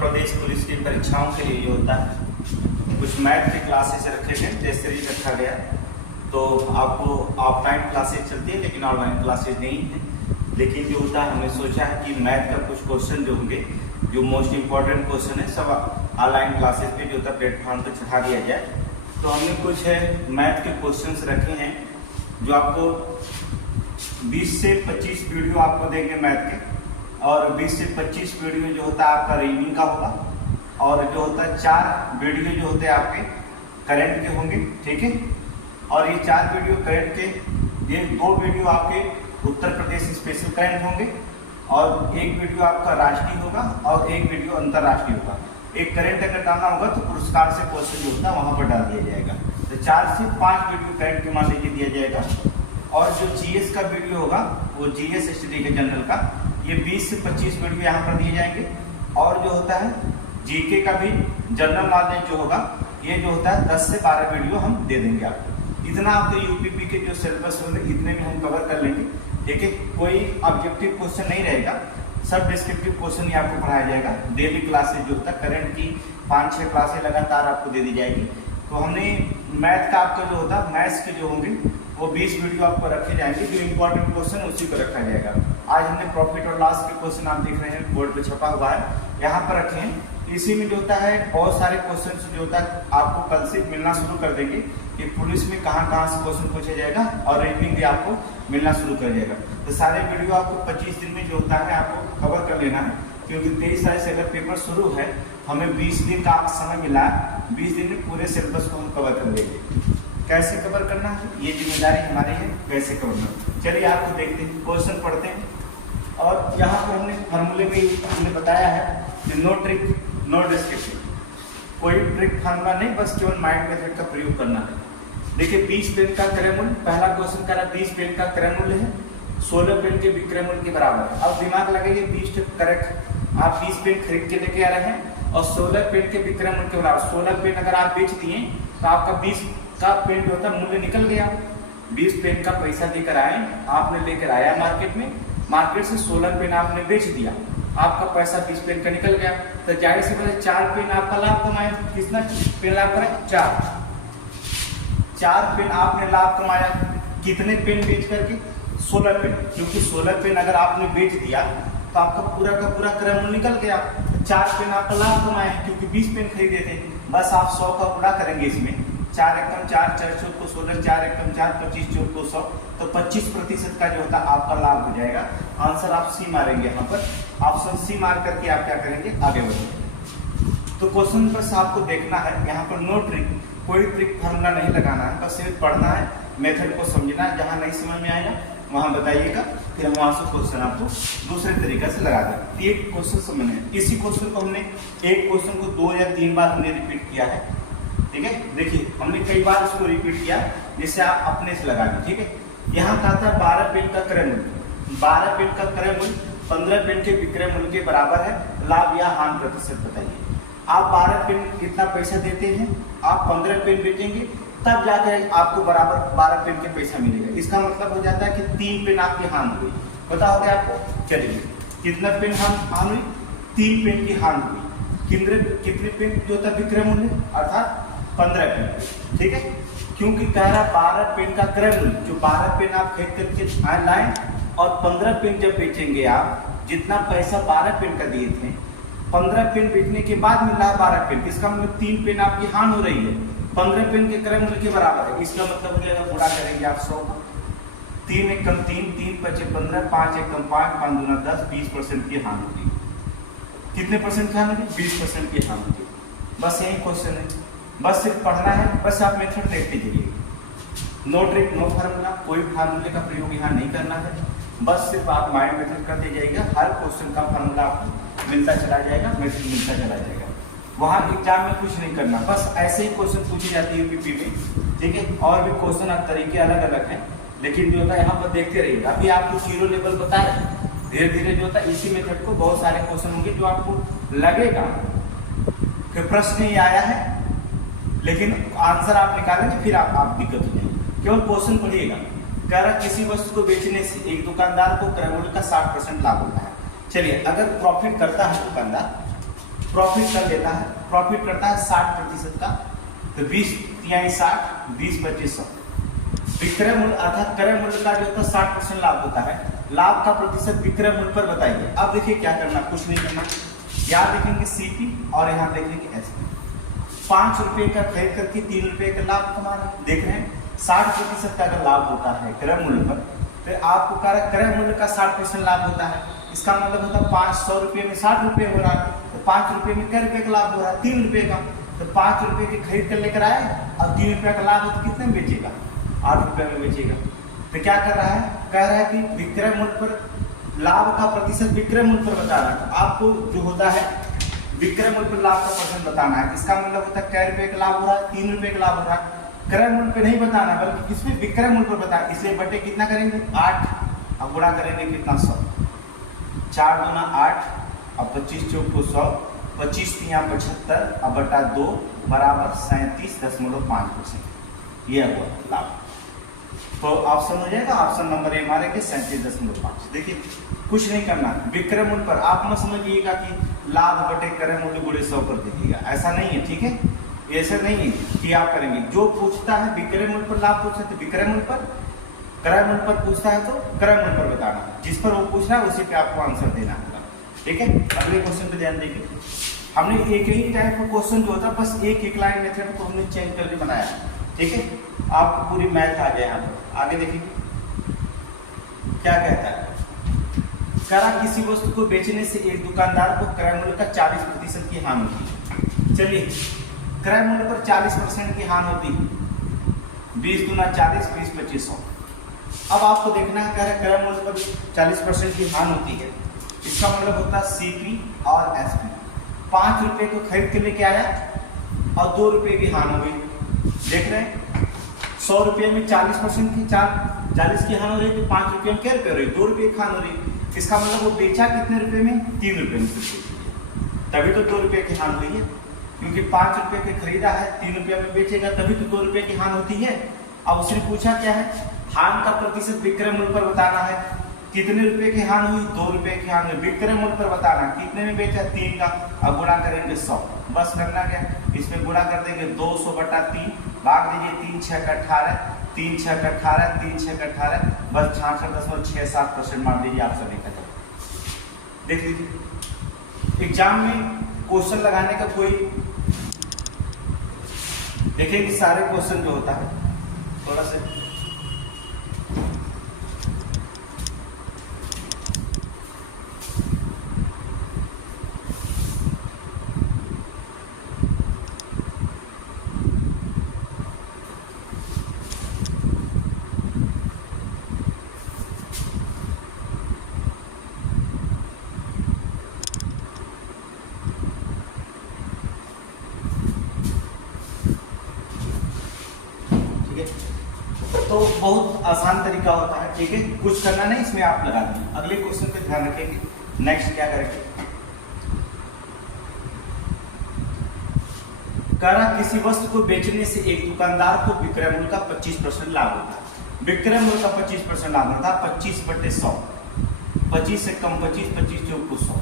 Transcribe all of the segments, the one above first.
प्रदेश police की परीक्षाओं के लिए जो होता है कुछ मैथ के क्लासेस रखे गए, टेस्ट सीरीज रखा गया। तो आपको ऑफलाइन क्लासेस चलती है लेकिन ऑनलाइन क्लासेस नहीं है। लेकिन जो होता है हमने सोचा है कि मैथ का कुछ क्वेश्चन जो होंगे, जो मोस्ट इम्पॉर्टेंट क्वेश्चन है, सब ऑनलाइन क्लासेस पे जो होता है प्लेटफॉर्म पर चढ़ा दिया जाए। तो हमने कुछ मैथ के क्वेश्चंस रखे हैं जो आपको 20 से 25 वीडियो आपको देंगे मैथ के, और 20 से 25 वीडियो जो होता है आपका रीडिंग का होगा, और जो होता है 4 वीडियो जो होते हैं आपके करंट के होंगे, ठीक है। और ये 4 वीडियो करंट के, ये 2 वीडियो आपके उत्तर प्रदेश स्पेशल करंट होंगे, और एक वीडियो आपका राष्ट्रीय होगा और एक वीडियो अंतर्राष्ट्रीय होगा। एक करंट अगर डालना होगा तो पुरस्कार से क्वेश्चन जो होता है वहाँ पर डाल दिया जाएगा। तो 4 से 5 वीडियो करंट के मान लीजिए दिया जाएगा, और जो जीएस का वीडियो होगा वो जीएस स्टडी के जनरल का, ये 20 से 25 वीडियो यहाँ पर दिए जाएंगे। और जो होता है जीके का भी जनरल नॉलेज जो होगा, ये जो होता है 10 से 12 वीडियो हम दे देंगे आपको। इतना आपको यूपीपी के जो सिलेबस होंगे इतने में हम कवर कर लेंगे, ठीक है। कोई ऑब्जेक्टिव क्वेश्चन नहीं रहेगा, सब डिस्क्रिप्टिव क्वेश्चन ही आपको पढ़ाया जाएगा। डेली क्लासेज जो होता है करंट की 5-6 क्लासेज लगातार आपको दे दी जाएगी। तो हमने मैथ का आपका जो होता है, मैथ्स के जो होंगे वो 20 वीडियो आपको रखे जाएंगे, जो इंपॉर्टेंट क्वेश्चन उसी को रखा जाएगा। आज हमने प्रॉफिट और लॉस के क्वेश्चन आप देख रहे हैं बोर्ड पे छपा हुआ है, यहाँ पर रखे हैं। इसी में जो होता है बहुत सारे क्वेश्चन जो होता है आपको कल से मिलना शुरू कर देंगे कि पुलिस में कहाँ से क्वेश्चन पूछा जाएगा, और रीजनिंग भी आपको मिलना शुरू कर जाएगा। तो सारे वीडियो आपको 25 दिन में जो होता है आपको कवर कर लेना है, क्योंकि 23 तारीख से अगर पेपर शुरू है, हमें 20 दिन का समय मिला है। 20 दिन में पूरे सिलेबस को हम कवर कर लेंगे। कैसे कवर करना है ये जिम्मेदारी हमारी है, कैसे कवर करना। चलिए आपको देखते हैं, क्वेश्चन पढ़ते हैं। और यहाँ पर हमने फार्मूले में हमने बताया है कि नो ट्रिक नो डिस्क्रिप्शन, कोई ट्रिक फार्मूला नहीं, बस केवल माइंड मेथड का प्रयोग करना है। देखिए 20 पेन का क्रय मूल्य, पहला क्वेश्चन कह रहा है 20 पेन का क्रय मूल्य है 16 पेन के विक्रय मूल्य के बराबर है। अब दिमाग लगेगा 20 करेक्ट, आप 20 पेन खरीद के लेके आ रहे हैं और 16 पेन के विक्रय मूल्य के बराबर। 16 पेन अगर आप बेच दिए तो आपका 20 का पेन जो होता है मूल्य निकल गया। 20 पेन का पैसा देकर आए, आपने लेकर आया मार्केट में, मार्केट से 16 पेन आपने बेच दिया, आपका पैसा 20 पेन का निकल गया। तो जाहिर से पहले 4 पेन आपका लाभ कमाया। कितना पेन लाभ करा? 4 पेन आपने लाभ कमाया। कितने पेन बेच करके? 16 पेन, क्योंकि 16 पेन अगर आपने बेच दिया तो आपका पूरा का पूरा क्रय मूल्य निकल गया। 4 पेन आपका लाभ कमाया क्योंकि 20 पेन खरीदे थे। बस आप 100 का गुणा करेंगे इसमें, 4 एकम 4, 4 चौक को 16, 4 एकम 4, 25 चौक को 100, तो 25% का जो होता है आपका लाभ हो जाएगा। आंसर आप सी मारेंगे, यहाँ पर ऑप्शन सी मार करके आप क्या करेंगे, आगे बढ़ेंगे। तो क्वेश्चन बस आपको देखना है, यहाँ पर नो ट्रिक, कोई ट्रिक फार्मूला नहीं लगाना है, बस सिर्फ पढ़ना है, मेथड को समझना है। जहाँ नहीं समझ में आएगा वहाँ बताइएगा, फिर हम वहाँ से क्वेश्चन आपको दूसरे तरीके से लगा दें। एक क्वेश्चन समझना है, इसी क्वेश्चन को हमने एक क्वेश्चन को 2 या 3 बार हमने रिपीट किया है, ठीक है। देखिए हमने कई बार इसको रिपीट किया, जिससे आप अपने से लगा दें, ठीक है। यहाँ कहा था 12 पेन का क्रय मूल्य, 12 पेन का क्रय मूल्य 15 पेन के विक्रय मूल्य के बराबर है, लाभ या हानि प्रतिशत बताइए। आप 12 पेन कितना पैसा देते हैं, आप 15 पेन बेचेंगे तब जाकर आपको बराबर 12 पेन के पैसा मिलेगा। इसका मतलब हो जाता है कि 3 पेन आपकी हानि हुई। पता हो गया आपको? चलिए कितना पेन हानि हुई? 3 पेन की हानि हुई। कितने पेन जो होता है विक्रय मूल्य, अर्थात 15 पेन, ठीक है। क्योंकि कह रहा 12 पेन का क्रय मूल्य, जो 12 पेन आप खरीद करके लाए और 15 पेन जब बेचेंगे आप, जितना पैसा 12 पेन का दिए थे, 15 पेन बेचने के बाद मिल रहा है 12 पेन, इसका मतलब 3 पेन आपकी हानि हो रही है, 15 पेन के क्रय मूल्य के बराबर है। इसका मतलब हो जाएगा, गुणा करेंगे आप 100 को, 3 एकम 3, 3 पचे 15, 5 एकम 5, 5 दूना 10, 20% की हानि होगी। कितने परसेंट की हानि होगी? 20% की हानि होगी। बस यही क्वेश्चन है, बस सिर्फ पढ़ना है, बस आप मेथड देखते जाइए। नो ट्रिक नो फार्मूला, कोई फार्मूले का प्रयोग यहाँ नहीं करना है, बस सिर्फ आप माइंड मेथड करते जाइएगा। हर क्वेश्चन का फार्मूला आपको मिलता चला जाएगा, मेथड मिलता चला जाएगा। वहाँ एग्जाम में कुछ नहीं करना, बस ऐसे ही क्वेश्चन पूछे जाते हैं यूपीपी में, ठीक है। और भी क्वेश्चन तरीके अलग अलग हैं, लेकिन जो होता है यहाँ पर देखते रहिएगा। अभी आपको 0 लेवल बताया, धीरे धीरे जो होता है इसी मेथड को बहुत सारे क्वेश्चन होंगे जो आपको लगेगा कि प्रश्न ही आया है, लेकिन आंसर आप निकालेंगे फिर आप दिक्कत हो जाएगी। केवल क्वेश्चन पढ़िएगा। कह रहा किसी वस्तु को बेचने से एक दुकानदार को क्रय मूल्य का 60% लाभ होता है। चलिए अगर प्रॉफिट करता है दुकानदार प्रॉफिट कर लेता है, प्रॉफिट करता है 60% का, तो 20 यानी 60, 20 25 100। विक्रय मूल्य अर्थात क्रय मूल्य का जो होता है 60% लाभ होता है। लाभ का प्रतिशत विक्रय मूल्य पर बताइए। अब देखिए क्या करना, कुछ नहीं करना, यहाँ देखेंगे सीपी और यहाँ देखेंगे एसपी। 5 रुपए का खरीद करके 3 रुपए का लाभ कमा रहे हैं। देख रहे हैं 60% का अगर लाभ होता है क्रय मूल्य पर, तो आपको क्रय मूल्य का 60% लाभ होता है। इसका मतलब होता है 500 रुपये में 60 रुपये हो रहा है, तो 5 रुपये में कै रुपये का लाभ हो रहा है, 3 रुपये का। तो 5 रुपये की खरीद कर लेकर आए और 3 रुपये का लाभ हो तो कितने में बेचेगा, 8 रुपये में बेचेगा। तो क्या कर रहा है, कह रहा है कि विक्रय मूल्य पर लाभ का प्रतिशत विक्रय मूल्य पर बता रहा है। आपको जो होता है विक्रय मूल्य पर लाभ का परसेंट बताना है। इसका मतलब होता है कै रुपये का लाभ हो रहा है, 3 रुपये का लाभ हो रहा है। क्रय मूल्य पे नहीं बताना बल्कि किसमें, विक्रय मूल्य पर बताना। इसलिए बटे कितना करेंगे 8 और गुणा करेंगे कितना 100। 4 दूना 8 और 25 चौक को 100, 25 तिया 75 और बटा 2 बराबर 37.5%। यह हुआ लाभ। तो ऑप्शन हो जाएगा, ऑप्शन नंबर ए मारेंगे 37.5। देखिए कुछ नहीं करना, विक्रय मूल्य पर आप मत समझिएगा कि लाभ बटे क्रय मूल्य गुणे 100 कर दीजिएगा, ऐसा नहीं है, ठीक है। ऐसा नहीं है कि आप करेंगे। जो पूछता है विक्रय मूल्य पर लाभ पूछता है तो विक्रय मूल्य पर, क्रय मूल्य पर पूछता है तो क्रय मूल्य पर बताना। जिस पर वो पूछ रहा है उसी पे आपको आंसर देना होगा, ठीक है। अगले क्वेश्चन पे ध्यान देंगे। हमने एक ही टाइप का क्वेश्चन जो होता है बस एक लाइन मेथड को हमने चेंज करके बनाया, ठीक है। आपको पूरी मैथ आ जाए यहाँ पर। आगे देखिए क्या कहता है, करा किसी वस्तु को बेचने से एक दुकानदार को क्रय मूल्य का 40% की हानि होती है। चलिए क्रय मूल्य पर 40% की हानि होती है, 20 दूना 40, 20 25 100। अब आपको देखना है क्रय मूल्य पर 40% की हानि होती है, इसका मतलब होता है सीपी और एसपी। 5 रुपए को खरीद के लेके आया और 2 रुपए की हानि हो गई। देख रहे हैं 100 रुपये में 40% की 40 की हानि हो रही है, तो 5 रुपये में क्या रुपये हो रही है, 2 रुपये की हानि हो रही है। इसका मतलब वो बेचा कितने रुपए में, 3 रुपये में, तभी तो 2 रुपये की हानि हुई है। क्योंकि 5 रुपये के खरीदा है, 3 रुपये में बेचेगा, तभी तो 2 रुपये की हानि होती है। अब उसने पूछा क्या है, हानि का प्रतिशत विक्रय मूल्य पर बताना है। कितने रुपए की हानि हुई, 2 रुपये की हानि हुई। विक्रय मूल्य पर बताना कितने में बेचा, 3 का, अब गुणा करेंगे 100। बस करना क्या, इसमें गुणा कर देंगे 200 बटा 3, भाग दीजिए 3 6 का 18, 3 6 का 18, 3 6 का 18, बस 66.67% मान लीजिए आप सभी का। देख लीजिए एग्जाम में क्वेश्चन लगाने का कोई, देखिए कि सारे क्वेश्चन जो होता है थोड़ा सा तो बहुत आसान तरीका होता है, ठीक है। कुछ करना नहीं, इसमें आप लगा दें। अगले क्वेश्चन पे ध्यान रखेंगे। नेक्स्ट क्या करेंगे, करा किसी वस्तु को बेचने से एक दुकानदार को विक्रय मूल्य का 25% लाभ होता है। विक्रय मूल्य का 25% लाभ होता है, 25 बटे 100, 25 से कम 25, 25 चौक को 100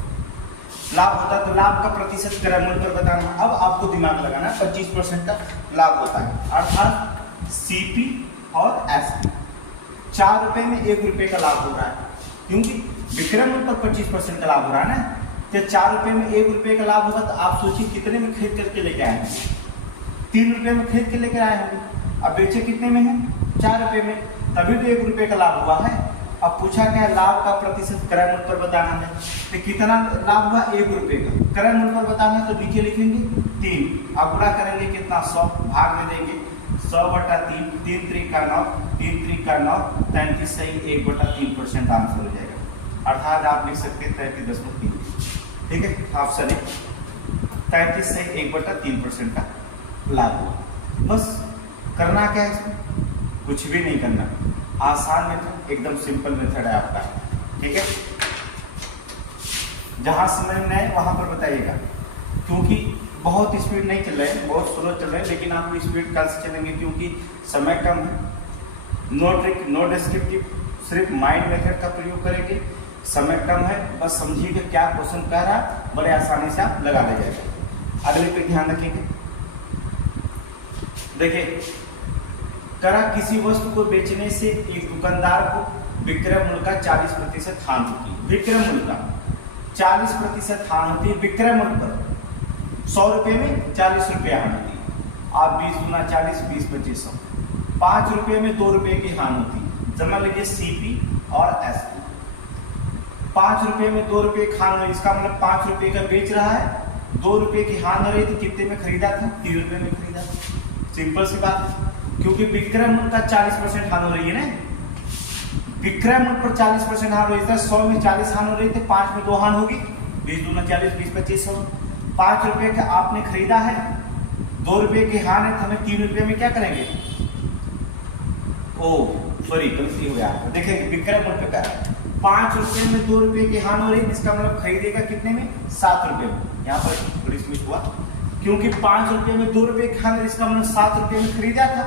लाभ होता है। तो लाभ का प्रतिशत क्रय मूल्य पर बताना। अब आपको दिमाग लगाना, 25% का लाभ होता है, अर्थात सीपी और एसपी। 4 रुपए में 1 रुपए का लाभ हो रहा है, क्योंकि विक्रय मूल्य पर 25% का लाभ हो रहा है ना। तो 4 रुपए में 1 रुपए का लाभ होगा, तो आप सोचिए कितने में खरीद करके लेके आए हैं, 3 रुपए में खरीद के लेकर आए होंगे। अब बेचे कितने में है, 4 रुपए में, तभी तो 1 रुपए का लाभ हुआ है। अब पूछा गया लाभ का प्रतिशत क्रय मूल्य पर बताना है, तो कितना लाभ हुआ, 1 रुपए का। क्रय मूल्य पर बताना है तो नीचे लिखेंगे 3, अब गुणा करेंगे कितना 100, भाग में देंगे 100 बटा 3, 3 3 का 9, 3 3 का 9, 33 सही 1/3% आंसर हो जाएगा। अर्थात आप लिख सकते हैं 33.3, ठीक है। ऑप्शन है 33 सही 1/3% का लाभ हुआ। बस करना क्या है इसमें, कुछ भी नहीं करना, आसान मेथड, एकदम सिंपल मेथड है आपका, ठीक है। जहां समझ में आए वहां पर बताइएगा, क्योंकि बहुत स्पीड नहीं चल रहे हैं, बहुत स्लो चल रहे हैं, लेकिन आप स्पीड कल से चलेंगे क्योंकि समय कम है। नो ट्रिक नो डिस्क्रिप्टिव, सिर्फ माइंड मेथड का प्रयोग करेंगे, समय कम है। बस समझिएगा क्या क्वेश्चन कह रहा है बड़े आसानी से आप लगा ले जाएगा। अगले पे ध्यान रखेंगे। देखिए, करा किसी वस्तु को बेचने से एक दुकानदार को विक्रय मूल्य का 40% हानि होती है। विक्रय मूल्य का 40% हानि होती है। विक्रय मूल्य पर 100 रुपए में 40 रुपये हानि होती है। आप 20 गुना 40, 20 25 100, 5 रुपये में 2 रुपये की हानि होती है। जमा लीजिए सीपी और एसपी। 5 रुपये में 2 रुपये की हानि हुई, इसका मतलब 5 रुपये का बेच रहा है, 2 रुपये की हानि हो रही थी। कितने में खरीदा था? 3 रुपये में खरीदा। सिंपल सी बात है, क्योंकि विक्रय मूल्य का 40% हानि हो रही है ना। विक्रय मूल्य पर 40% हानि हो रही है। 100 में 40 हानि हो रही थी, 5 में 2 हानि होगी। 20 दूना 40, 20 25 100। 5 रुपये का आपने खरीदा है, 2 रुपये की हानि है, तो हमें 3 रुपये में क्या करेंगे? ओ सॉरी, गलती हो गया। देखिए विक्रय मूल्य पे क्या है, 5 रुपये में 2 रुपये की हानि हो रही है, इसका मतलब खरीदेगा कितने में? 7 रुपये में। यहाँ पर थोड़ी स्मिट हुआ, क्योंकि 5 रुपये में 2 रुपये की हानि, इसका मतलब 7 रुपये में खरीदा था,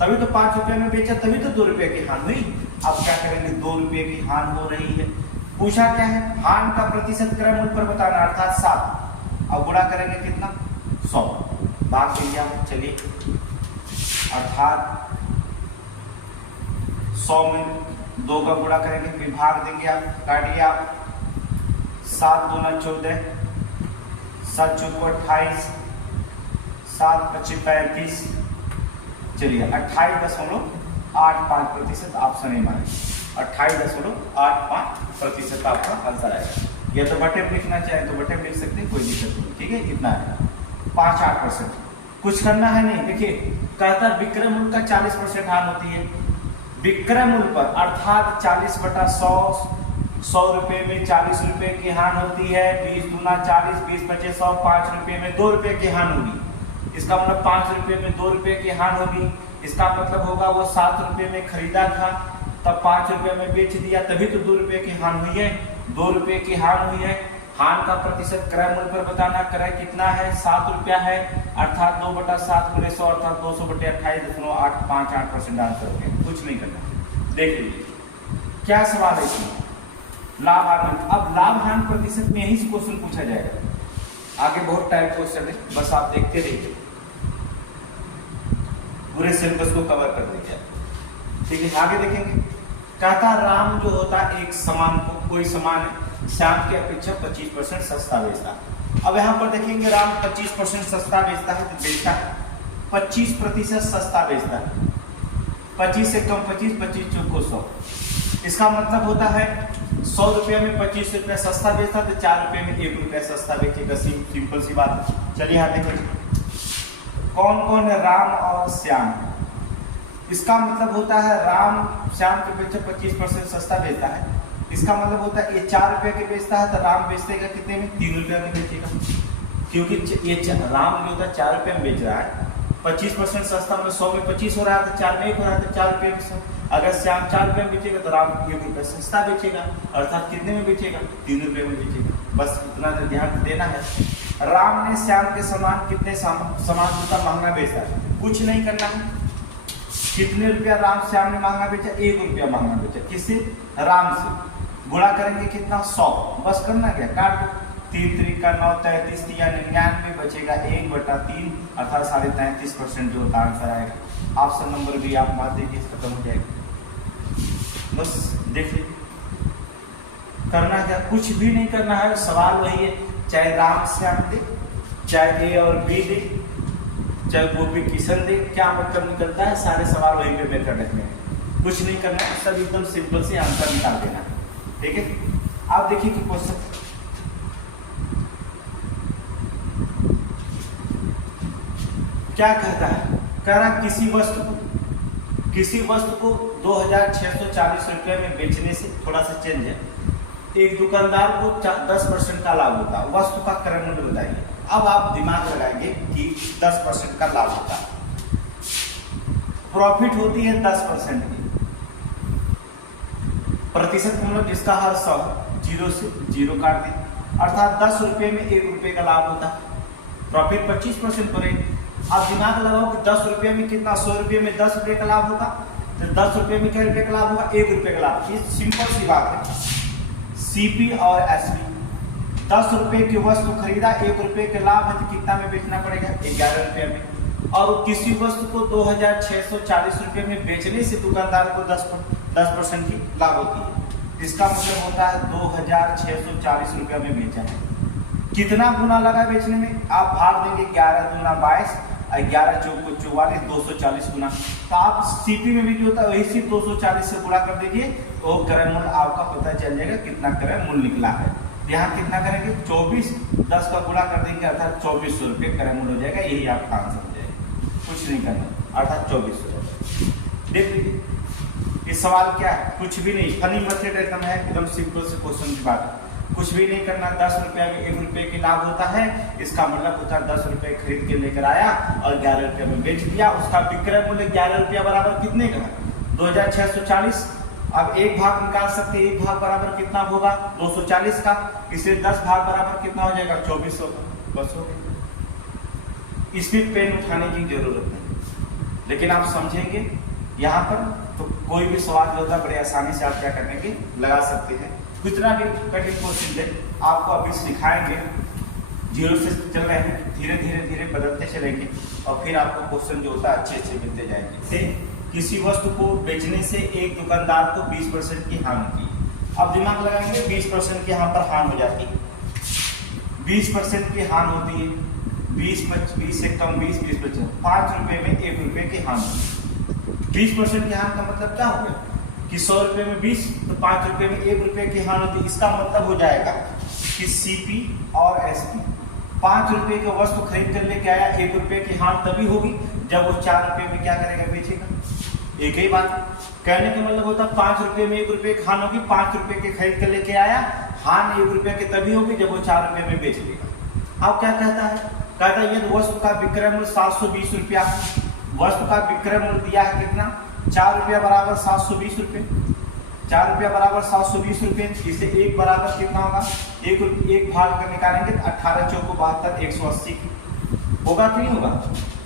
तभी तो 5 रुपये में बेचा, तभी तो 2 रुपये की हानि हुई। अब क्या करेंगे? 2 रुपये की हानि हो रही है। पूछा क्या है? हानि का प्रतिशत क्रय मूल्य पर बताना, अर्थात 7। अब गुणा करेंगे कितना? 100 भाग दिया। चलिए, अर्थात 100 में 2 का गुणा करेंगे, फिर भाग देंगे। आप काटिए, आप 7 दूना 14, 7 चौको 28, 7 पच्चीस 35। चलिए 28.85% ऑप्शन ए माने। 28.85% आपका आंसर आएगा। या तो बटे में लिखना चाहे तो बटे में लिख सकते हैं, कोई दिक्कत नहीं। ठीक है, इतना है 5-8%। कुछ करना है नहीं। देखिए, कहता विक्रय मूल्य का 40% हानि होती है। विक्रय मूल्य पर अर्थात 40/100, 100 रुपये में 40 रुपये की हानि होती है। 20 दूना 40, 20 25 100, 5 रुपये में 2 रुपये की हानि होगी। इसका मतलब 5 रुपये में 2 रुपये की हानि होगी। इसका मतलब होगा वो 7 रुपये में खरीदा था, तब 5 रुपये में बेच दिया, तभी तो 2 रुपये की हानि हुई है। 2 रुपये की हानि हुई है। हानि का प्रतिशत क्रय मूल्य पर बताना। क्रय कितना है? 7 रुपया है, अर्थात 2/7 × 100 अर्थात 200/28.858% आंसर हो गया। कुछ नहीं करना। देख लीजिए क्या सवाल है इसमें, लाभ हानि। अब लाभ हानि प्रतिशत में यही से क्वेश्चन पूछा जाएगा। आगे बहुत टाइप क्वेश्चन है, बस आप देखते रहिए, पूरे सिलेबस को कवर कर दीजिए। ठीक है, आगे देखेंगे। कहता राम जो होता है एक सामान को, कोई सामान है, श्याम की अपेक्षा 25% सस्ता बेचता है। अब यहाँ पर देखेंगे, राम 25% सस्ता बेचता है, तो बेचता है 25% सस्ता बेचता है। 25 से कम 25, 25 चौको 100। इसका मतलब होता है 100 रुपये में 25 रुपये सस्ता बेचता, तो 4 रुपये में 1 रुपया सस्ता बेचेगा। सिंपल सी बात है। चलिए यहाँ देखिए, कौन कौन है? राम और श्याम। इसका मतलब होता है राम श्याम की अपेक्षा 25% सस्ता बेचता है। इसका मतलब होता है ये 4 रुपये के बेचता है, तो राम बेचेगा कितने में? 3 रुपये में बेचेगा, क्योंकि ये राम जो होता है 4 रुपये में बेच रहा है। 25% सस्ता में 100 में 25 हो रहा है, तो 4 में 1 हो रहा है, तो 4 रुपये में 100। अगर श्याम 4 रुपये में बेचेगा तो राम 1 रुपये सस्ता बेचेगा, अर्थात कितने में बेचेगा? 3 रुपये में बेचेगा। बस इतना ध्यान देना है। राम ने श्याम के सामान कितने सामान का महंगा बेचा? कुछ नहीं करना है। कितने रुपया राम श्याम ने महंगा बेचा? 1 रुपया महंगा बेचा। किससे? राम से। गुणा करेंगे कितना? 100। बस करना क्या? काट दो। 3 3 का 9, 33 या 99 बचेगा 1/3, अर्थात 33.5% जो होता आंसर आएगा। ऑप्शन नंबर भी आप मार दीजिए, खत्म हो जाएगा। बस देखिए, करना क्या? कुछ भी नहीं करना है। सवाल वही है, चाहे राम श्याम दे, चाहे ए और बी दे, चाहे गोपी किशन दे, क्या मतलब निकलता है? सारे सवाल वहीं पे मेथड रखने हैं। कुछ नहीं करना है, सब एकदम सिंपल से आंसर निकाल देना है। ठीक है, आप देखिए कि क्वेश्चन क्या कहता है। कह रहा किसी वस्तु को 2640 रुपये में बेचने से, थोड़ा सा चेंज है, एक दुकानदार को 10% का लाभ होता है। वस्तु का क्रय मूल्य बताइए। अब आप दिमाग लगाएंगे कि 10% का लाभ होता है, प्रॉफिट होती है 10% की। प्रतिशत मतलब जिसका हर 100 0 से 0 काट दें, अर्थात 10 रुपये में 1 रुपये का लाभ होता है। प्रॉफिट 25% पर है। आप दिमाग लगाओ कि 10 रुपये में कितना? 100 रुपये में 10 रुपये का लाभ होगा, तो 10 रुपये में क्या रुपये का लाभ होगा? 1 रुपये का लाभ। ये सिंपल सी बात है। सीपी और एसपी 10 रुपए की वस्तु खरीदा, 1 रुपए के लाभ है तो कितना में बेचना पड़ेगा? 11 रुपए में। और किसी वस्तु को 2640 रुपए में बेचने से दुकानदार को 10% की लाभ होती है। इसका मतलब होता है 2640 रुपया में बेचा है। कितना गुना लगा बेचने में? आप भाग देंगे 11 दूना 22, 11 चौक को 44, 240 गुना। तो आप सीपी में भी जो होता है वही सिर्फ 240 से गुणा कर दीजिए तो क्रय मूल्य आपका पता चल जाएगा कितना क्रय मूल्य निकला है। यहाँ कितना करेंगे? 24, 10 का गुणा कर देंगे अर्थात 2400 रुपये क्रय मूल्य हो जाएगा। यही आपका आंसर हो जाएगा, कुछ नहीं करना, अर्थात 2400। देख लीजिए इस सवाल क्या है, कुछ भी नहीं, फनी मेथड एकदम है, एकदम सिंपल से क्वेश्चन की बात है। कुछ भी नहीं करना, 10 रुपया में 1 रुपये की लाभ होता है, इसका मतलब होता है 10 रुपये खरीद के लेकर आया और 11 रुपये में बेच दिया। उसका विक्रय मूल्य 11 रुपया बराबर कितने का? 2640। अब एक भाग निकाल सकते हैं, एक भाग बराबर कितना होगा? 240 का। इसलिए 10 भाग बराबर कितना हो जाएगा? 2400 का। बस हो गया। इसमें पेन उठाने की जरूरत नहीं, लेकिन आप समझेंगे यहाँ पर तो कोई भी सवाल जो होता है बड़े आसानी से आप क्या करेंगे, लगा सकते हैं। कितना भी कठिन क्वेश्चन दे आपको अभी सिखाएंगे, 0 से चल रहे हैं, धीरे धीरे धीरे बदलते चलेंगे और फिर आपको क्वेश्चन जो होता है अच्छे अच्छे मिलते जाएंगे। किसी वस्तु को बेचने से एक दुकानदार को 20% की हानि की। अब दिमाग लगाएंगे, 20% की यहाँ पर हानि हो जाती है, 20% की हानि होती है, 20 से कम 20-20%, 5 रुपये में 1 रुपये की हानि। 20% की हानि का मतलब क्या हो गया कि 100 रुपये में 20 तो 5 रुपये में 1 रुपये की हानि होती है। इसका मतलब हो जाएगा कि सीपी और एसपी 5 रुपये की वस्तु खरीद कर लेके आया, 1 रुपये की हानि तभी होगी जब वो 4 रुपये में क्या करेगा? बेचेगा। एक ही बात कहने का मतलब होता है 5 रुपये में 1 रुपये की हानि होगी, 5 रुपये के खरीद कर लेके आया, हानि 1 रुपये की तभी होगी जब वो 4 रुपये में बेच लेगा। अब क्या कहता है? कहता है यदि वस्तु का विक्रय मूल्य 720 रुपया, वस्तु का विक्रय मूल्य दिया है कितना? 4 रुपया बराबर 720 रुपये, 4 रुपया बराबर 720 रुपये। इसे 1 बराबर कितना होगा? एक भाग कर निकालेंगे तो 18 चौको 72, 180 होगा कि नहीं होगा?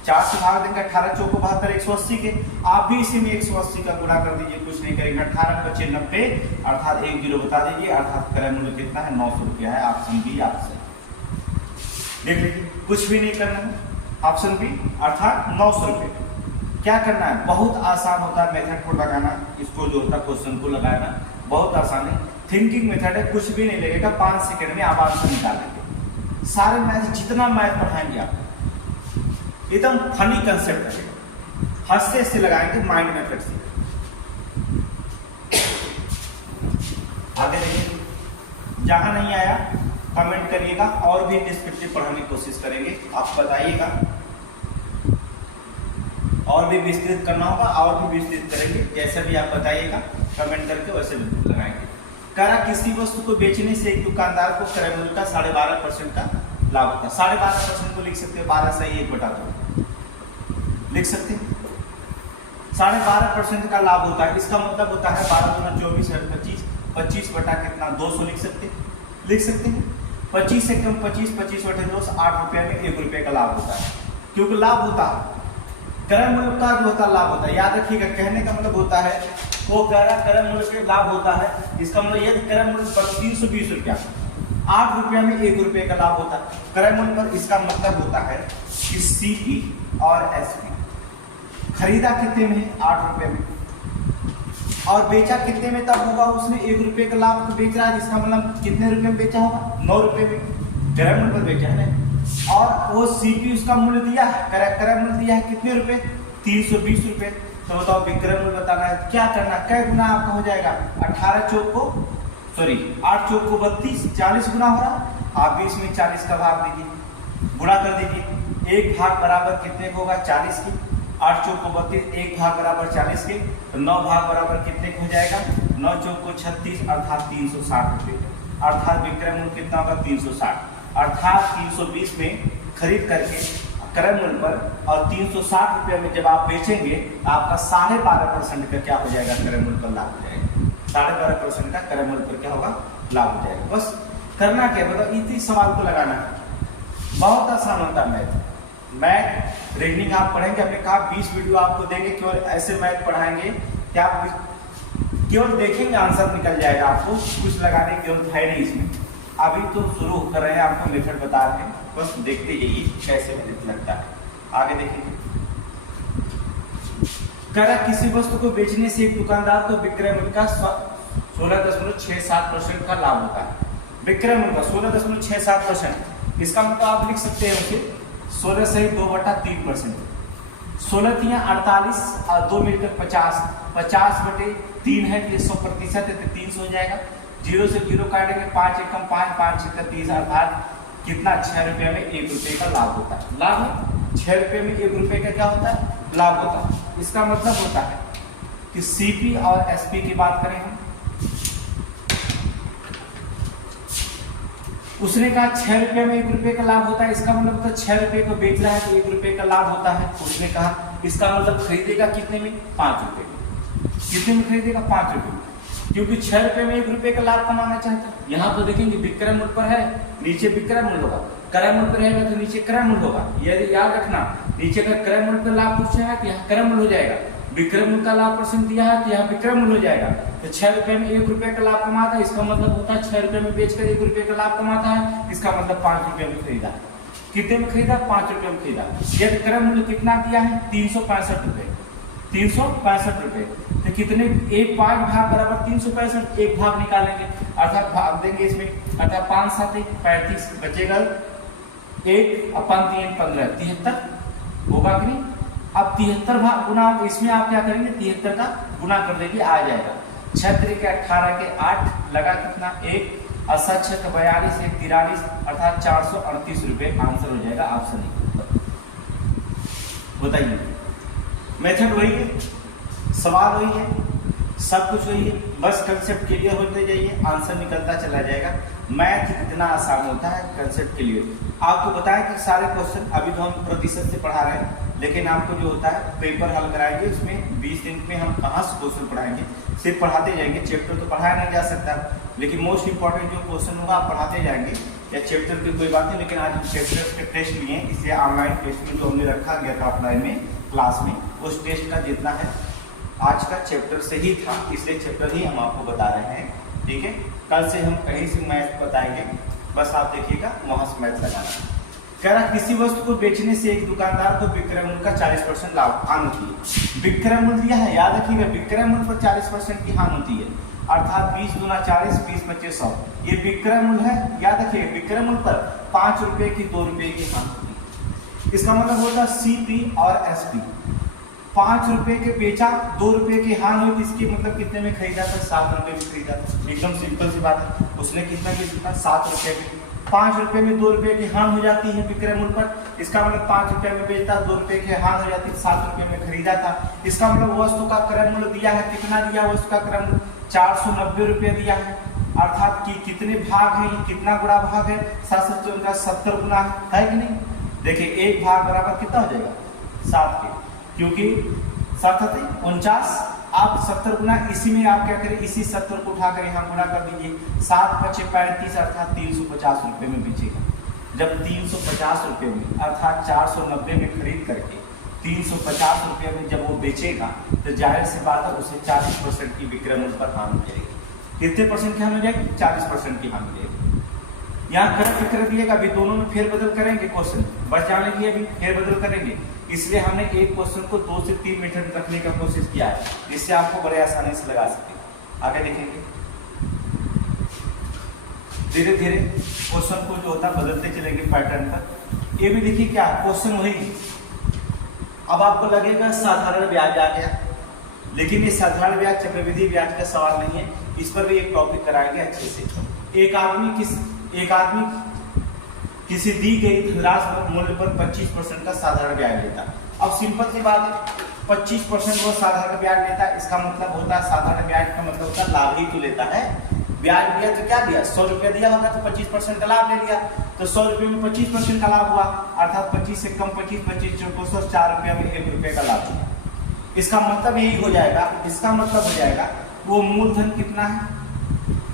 4 से भाग देंगे 18 चौको 72, 180 के। आप भी इसी में 180 का गुणा कर दीजिए, कुछ नहीं करेंगे, 18 बचे 90 अर्थात 1 जीरो बता दीजिए, अर्थात क्रय मूल्य कितना है? 900 रुपया है। ऑप्शन बी आपसे देख लीजिए, कुछ भी नहीं करना है, ऑप्शन बी अर्थात 900 रुपये। क्या करना है? बहुत आसान होता है मेथड को लगाना, इसको जो होता है क्वेश्चन को लगाना बहुत आसान है। थिंकिंग मेथड है, कुछ भी नहीं लगेगा, 5 सेकंड में आप आंसर निकाल लेंगे। सारे मैथ, जितना मैथ पढ़ाएंगे आप एकदम फनी कंसेप्ट रहेगा, हंसते हंसते लगाएंगे माइंड मेथड से। आगे देखिए, जहां नहीं आया कमेंट करिएगा, और भी डिस्क्रिप्टिव पढ़ाने की कोशिश करेंगे, आप बताइएगा। और भी विस्तृत करना होगा, और भी विस्तृत करेंगे, जैसा भी आप बताइएगा कमेंट करके वैसे लगाएंगे। कह रहा किसी वस्तु को बेचने से एक दुकानदार को क्रय मूल्य का 12.5% का लाभ होता है। 12.5% को लिख सकते हैं 12 से 1/2 लिख सकते हैं। 12.5% का लाभ होता है, इसका मतलब होता है 12 गुना 24 है 25, 25 बटा कितना? 200 लिख सकते हैं। 25 से कम 25, 25 बटे 2, 8 रुपये में 1 रुपये का लाभ होता है। क्योंकि लाभ होता है, क्रय मूल्य का जो होता लाभ होता है, याद रखिएगा। कहने का मतलब होता है वो कह रहा क्रय मूल्य के लाभ होता है, इसका मतलब यदि क्रय मूल्य पर 320 रुपया, 8 रुपया में 1 रुपये का लाभ होता है क्रय मूल्य पर। इसका मतलब होता है कि सीपी और एसपी खरीदा कितने में? 8 रुपये में, और बेचा कितने में तब होगा? उसने 1 रुपये का लाभ तो बेच रहा है, इसका मतलब कितने रुपये में बेचा होगा? 9 रुपये में क्रय मूल्य पर बेचा है ना। और वो सीपी उसका मूल्य दिया है, क्रय मूल्य दिया है कितने रुपए? 320 रुपये। तो बताओ विक्रय मूल्य बताना है, क्या करना? कै गुना आपका हो जाएगा? 8 चौक को 32, 40 गुना हो रहा। आप भी इसमें 40 का भाग दीजिए, गुणा कर दीजिए। 1 भाग बराबर कितने को होगा? 40 की। 8 चौक को 32, 1 भाग बराबर 40 के, तो 9 भाग बराबर कितने को हो जाएगा? 9 चौक को 36 अर्थात 360 रुपये, अर्थात विक्रय मूल्य कितना होगा? 360, अर्थात 320 में खरीद करके क्रय मूल्य पर और 360 रुपये में जब आप बेचेंगे आपका 12.5% का क्या हो जाएगा? क्रय मूल्य पर लाभ हो जाएगा। 12.5% का क्रय मूल्य पर क्या होगा? लाभ हो जाएगा। बस करना क्या, बताओ, इसी सवाल को लगाना है, बहुत आसान होता है मैथ रीजनिंग आप पढ़ेंगे। हमने कहा 20 वीडियो आपको देंगे, केवल ऐसे मैथ पढ़ाएंगे कि आप केवल देखेंगे आंसर निकल जाएगा, आपको कुछ लगाने की जरूरत है नहीं इसमें। अभी तो शुरू कर रहे हैं, आपको मेथड बता रहे हैं, बस देखते जाइए कैसे मेथड लगता है। आगे देखेंगे। कह रहा किसी वस्तु को बेचने से एक दुकानदार को विक्रय मूल्य का 16.67% का लाभ होता है। विक्रय मूल्य का 16.67%, इसका मतलब आप लिख सकते हैं उसे 16 से 2/3%। 16 × 48 और 2 मिलकर 50, 50/3 है, ये 100% है तो 300 हो जाएगा। 0 से 0 काटेंगे, 5 × 5, 5 × 30, अर्थात कितना 6 रुपये में 1 रुपये का लाभ होता है। लाभ है 6 रुपये में 1 रुपये का क्या होता है, लाभ होता है। इसका मतलब होता है कि सीपी और एसपी की बात करें हम, उसने कहा 6 रुपये में 1 रुपये का लाभ होता है, इसका मतलब होता है 6 रुपये को बेच रहा है तो 1 रुपये का लाभ होता है। उसने कहा इसका मतलब खरीदेगा कितने में, 5 रुपये में। कितने में खरीदेगा, 5 रुपये में, क्योंकि 6 रुपये में 1 रुपये का लाभ कमाना चाहता है। यहाँ तो देखेंगे विक्रय मूल्य पर है, नीचे विक्रय मूल्य होगा, क्रय मूल्य पर रहेगा तो नीचे क्रय मूल्य होगा। यदि याद रखना, नीचे का क्रय मूल्य पर लाभ पूछा है तो यहाँ क्रय मूल्य हो जाएगा। विक्रय मूल्य का लाभ % दिया है तो यहाँ विक्रय मूल्य हो जाएगा। तो 6 रुपये में 1 रुपये का लाभ कमाता है, इसका मतलब होता है 6 रुपये में बेचकर 1 रुपये का लाभ कमाता है, इसका मतलब 5 रुपये में खरीदा। कितने में खरीदा, 5 रुपये में खरीदा। यदि क्रय मूल्य कितना दिया है, 365 रुपये, 365 रुपये, तो कितने, 1 5 भाग बराबर 365, एक भाग निकालेंगे अर्थात भाग देंगे इसमें, अर्थात 5 7 1 35, बचेगा 1 अपन 3 15, 73 होगा कि नहीं। अब 73 भाग गुना, इसमें आप क्या करेंगे, 73 का गुना कर देंगे, आ जाएगा 6 × 18 के 8 लगा कितना 1, 8 6 42 1 43, अर्थात 438 रुपये आंसर हो जाएगा ऑप्शन। बताइए, मेथड वही है, सवाल वही है, सब कुछ वही है, बस कंसेप्ट क्लियर होते जाइए, आंसर निकलता चला जाएगा। मैथ कितना आसान होता है, कंसेप्ट क्लियर। आपको बताया कि सारे क्वेश्चन अभी तो हम प्रतिशत से पढ़ा रहे हैं, लेकिन आपको जो होता है पेपर हल कराएंगे, उसमें 20 दिन में हम कहाँ से क्वेश्चन पढ़ाएंगे, सिर्फ पढ़ाते जाएंगे। चैप्टर तो पढ़ाया नहीं जा सकता, लेकिन मोस्ट इंपॉर्टेंट जो क्वेश्चन होगा आप पढ़ाते जाएंगे। या चैप्टर की कोई बात नहीं, लेकिन आज हम चैप्टर के टेस्ट लिए, इसलिए ऑनलाइन टेस्ट में जो हमने रखा गया था ऑफलाइन में क्लास में, उस टेस्ट का जितना है आज का चैप्टर से ही था, इसलिए चैप्टर ही हम आपको बता रहे हैं। ठीक है, कल से हम कहीं से मैथ बताएंगे, बस आप देखिएगा वहां से मैथ लगाना। कह रहा किसी वस्तु को बेचने से एक दुकानदार को विक्रय मूल्य का 40% लाभ हानि होती है। विक्रय मूल्य दिया है, याद रखिएगा विक्रय मूल्य पर 40% की हानि होती है, अर्थात 20 × 40 20 25 100, ये विक्रय मूल्य है। याद रखिएगा विक्रय मूल्य पर 5 रुपये की 2 रुपये की हानि होती है। इसका मतलब होता है सीपी और एसपी, 5 रुपये के बेचा, 2 रुपये की हानि हुई, इसकी मतलब कितने में खरीदा था, 7 रुपये में खरीदा था। एकदम सिंपल सी बात है, उसने कितना बेचा, 7 रुपये में। 5 रुपये में 2 रुपये की हानि हो जाती है विक्रय मूल्य पर, इसका मतलब 5 रुपये में बेचता, 2 रुपये की हानि हो जाती है, 7 रुपये में खरीदा था। इसका मतलब वस्तु का क्रय मूल्य दिया है, कितना दिया, वस्तु का क्रय मूल्य 490 रुपये दिया है, अर्थात कि कितने भाग है, कितना गुणा भाग है, 7 का 70 गुना है कि नहीं। देखिए 1 भाग बराबर कितना हो जाएगा, 7 के, क्योंकि 7 49, आप 70 गुना, इसी में आप क्या करें, इसी 70 को उठाकर यहाँ गुना कर दीजिए, 7 × 5 = 35, अर्थात 350 रुपये में बेचेगा। जब 350 रुपये में, अर्थात 490 में खरीद करके 350 रुपये में जब वो बेचेगा, तो जाहिर सी बात है उसे 40% की विक्रय मूल्य पर हानि हो जाएगी। कितने % की हानि हो जाएगी, 40% की हानि हो जाएगी। यहाँ क्रय विक्रय दिएगा, अभी दोनों में फेरबदल करेंगे, क्वेश्चन बच जाने की अभी फेरबदल करेंगे, इसलिए हमने एक क्वेश्चन को 2 से 3 मिनट रखने का कोशिश किया है, जिससे आपको बड़े आसानी से लगा सकते हैं। आगे देखेंगे, धीरे धीरे क्वेश्चन को जो होता है बदलते चलेंगे पैटर्न पर। ये भी देखिए क्या क्वेश्चन वही, अब आपको लगेगा साधारण ब्याज आ गया, लेकिन ये साधारण ब्याज चक्रवृद्धि ब्याज का सवाल नहीं है, इस पर भी एक टॉपिक कराएंगे अच्छे से। एक आदमी किसी दी गई धनराशि मूल्य पर 25% का साधारण ब्याज लेता है। अब सिंपल सी बात है, 25% वो साधारण ब्याज लेता है, इसका मतलब होता है साधारण ब्याज का मतलब होता है लाभ ही तो लेता है। ब्याज दिया तो क्या दिया, 100 रुपया दिया होगा तो 25% का लाभ ले लिया, तो 100 रुपये में 25% का लाभ हुआ, अर्थात 25 से कम 25 25 4 रुपया में 1 रुपये का लाभ दिया। इसका मतलब यही हो जाएगा, इसका मतलब हो जाएगा वो मूलधन कितना है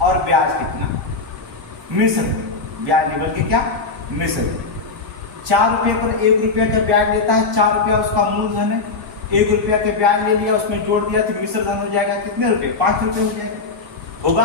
और ब्याज कितना है, मिश्र ब्याज लेवल की क्या मिश्र। 4 रुपये पर 1 रुपया का ब्याज लेता है, 4 रुपया उसका मूलधन है, 1 रुपया के ब्याज ले लिया, उसमें जोड़ दिया तो मिश्र धन हो जाएगा कितने रुपये, 5 रुपये हो जाएगा, होगा।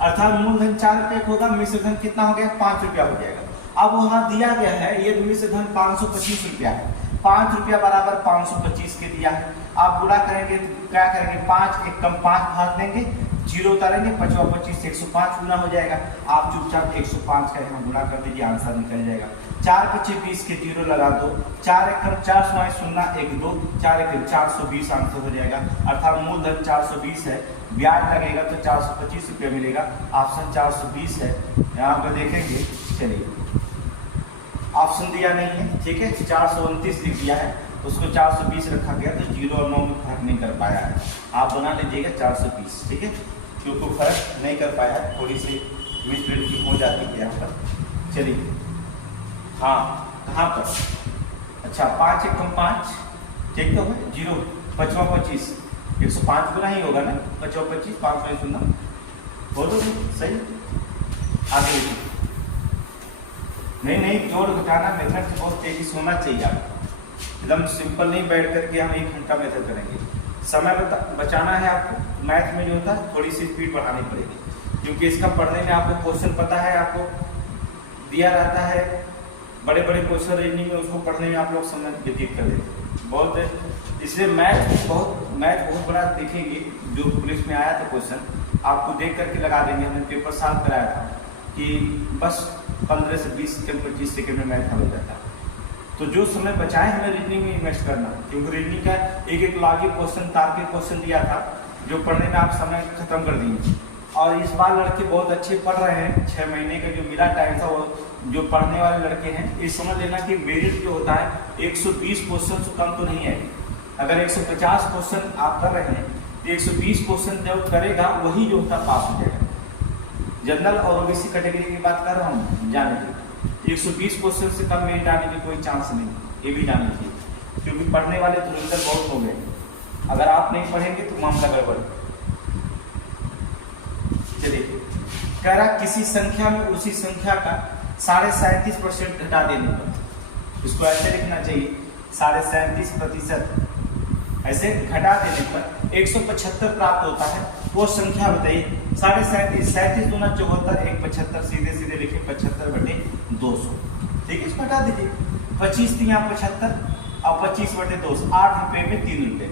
अर्थात मूलधन 4 रुपये होगा, मिश्र धन कितना हो गया 5 रुपया हो जाएगा। अब वहां दिया गया है ये मिश्र धन 525 रुपया है, 5 रुपया बराबर 525 के दिया है। आप गुणा करेंगे तो क्या करेंगे, 5 एक कम 5 भाग देंगे, 0 उतारेंगे, 5 25 105 गुना हो जाएगा। आप चुपचाप 105 का यहाँ गुणा कर दीजिए, आंसर निकल जाएगा। 4 पचे 20 के 0 लगा दो, 4 एक कम 4 0 1 2 4 एक 420 आंसर हो जाएगा। अर्थात मूलधन 420 है, ब्याज लगेगा तो 425 रुपया मिलेगा। ऑप्शन 420 है, यहाँ पर देखेंगे। चलिए ऑप्शन दिया नहीं है, ठीक है, 429 लिख दिया है, उसको 420 रखा गया तो 0 और 9 में फर्क नहीं कर पाया है। आप बना लीजिएगा 420, ठीक है, क्योंकि फर्क नहीं कर पाया है, थोड़ी सी मिसप्रिंट की हो जाती है यहाँ पर। चलिए हाँ, कहाँ पर, अच्छा 5 एक कम 5, ठीक तो है, 0 5 25 105 गुना ही होगा ना, 5 25 5 0 बोलो सही। आगे लिखिए, नहीं जोड़ घटाना मेथड से बहुत तेजी से होना चाहिए। आपको एकदम सिंपल नहीं बैठ करके हम 1 घंटा मेथड करेंगे, समय बचाना है आपको। मैथ में जो होता है थोड़ी सी स्पीड बढ़ानी पड़ेगी, क्योंकि इसका पढ़ने में आपको क्वेश्चन पता है, आपको दिया रहता है बड़े बड़े क्वेश्चन रीजनिंग में, उसको पढ़ने में आप लोग समय व्यतीत कर देते हैं बहुत। इसलिए मैथ बहुत बड़ा देखेंगे। जो पुलिस में आया था क्वेश्चन, आपको देख करके लगा देंगे, हमने पेपर सॉल्व कराया था कि बस 15 से 20 सेकंड 25 सेकंड में मैथ हल हो जाता है। तो जो समय बचाए हमें रीजनिंग में इन्वेस्ट करना, क्योंकि रीजनिंग का एक लॉजिक क्वेश्चन, तार्किक क्वेश्चन दिया था, जो पढ़ने में आप समय खत्म कर दिए। और इस बार लड़के बहुत अच्छे पढ़ रहे हैं, 6 महीने का जो मेरा टाइम था, वो जो पढ़ने वाले लड़के हैं, ये समझ लेना कि मेरिट जो होता है 120 क्वेश्चन से कम तो नहीं है। अगर 150 क्वेश्चन आप कर रहे हैं तो 120 क्वेश्चन जो करेगा वही जो होता पास हो जाएगा। जनरल और ओबीसी कैटेगरी की बात कर रहा हूँ, जान लीजिए 120 क्वेश्चन से कम मेरिट आने की कोई चांस नहीं, ये भी जान लीजिए, क्योंकि पढ़ने वाले धुरंधर बहुत हो गए। अगर आप नहीं पढ़ेंगे तो मामला गड़बड़। चलिए, कह रहा किसी संख्या में उसी संख्या का 37.5% घटा देने पर, इसको ऐसे लिखना चाहिए 37.5%, ऐसे घटा देने पर 175 प्राप्त होता है। वो संख्या बताइए, 37.5 37 दूना 74 1 75, सीधे सीधे लिखे 75/200, ठीक है, इसको हटा दीजिए। 25 3 75 और 25/200, 8 रुपये में 3 रुपये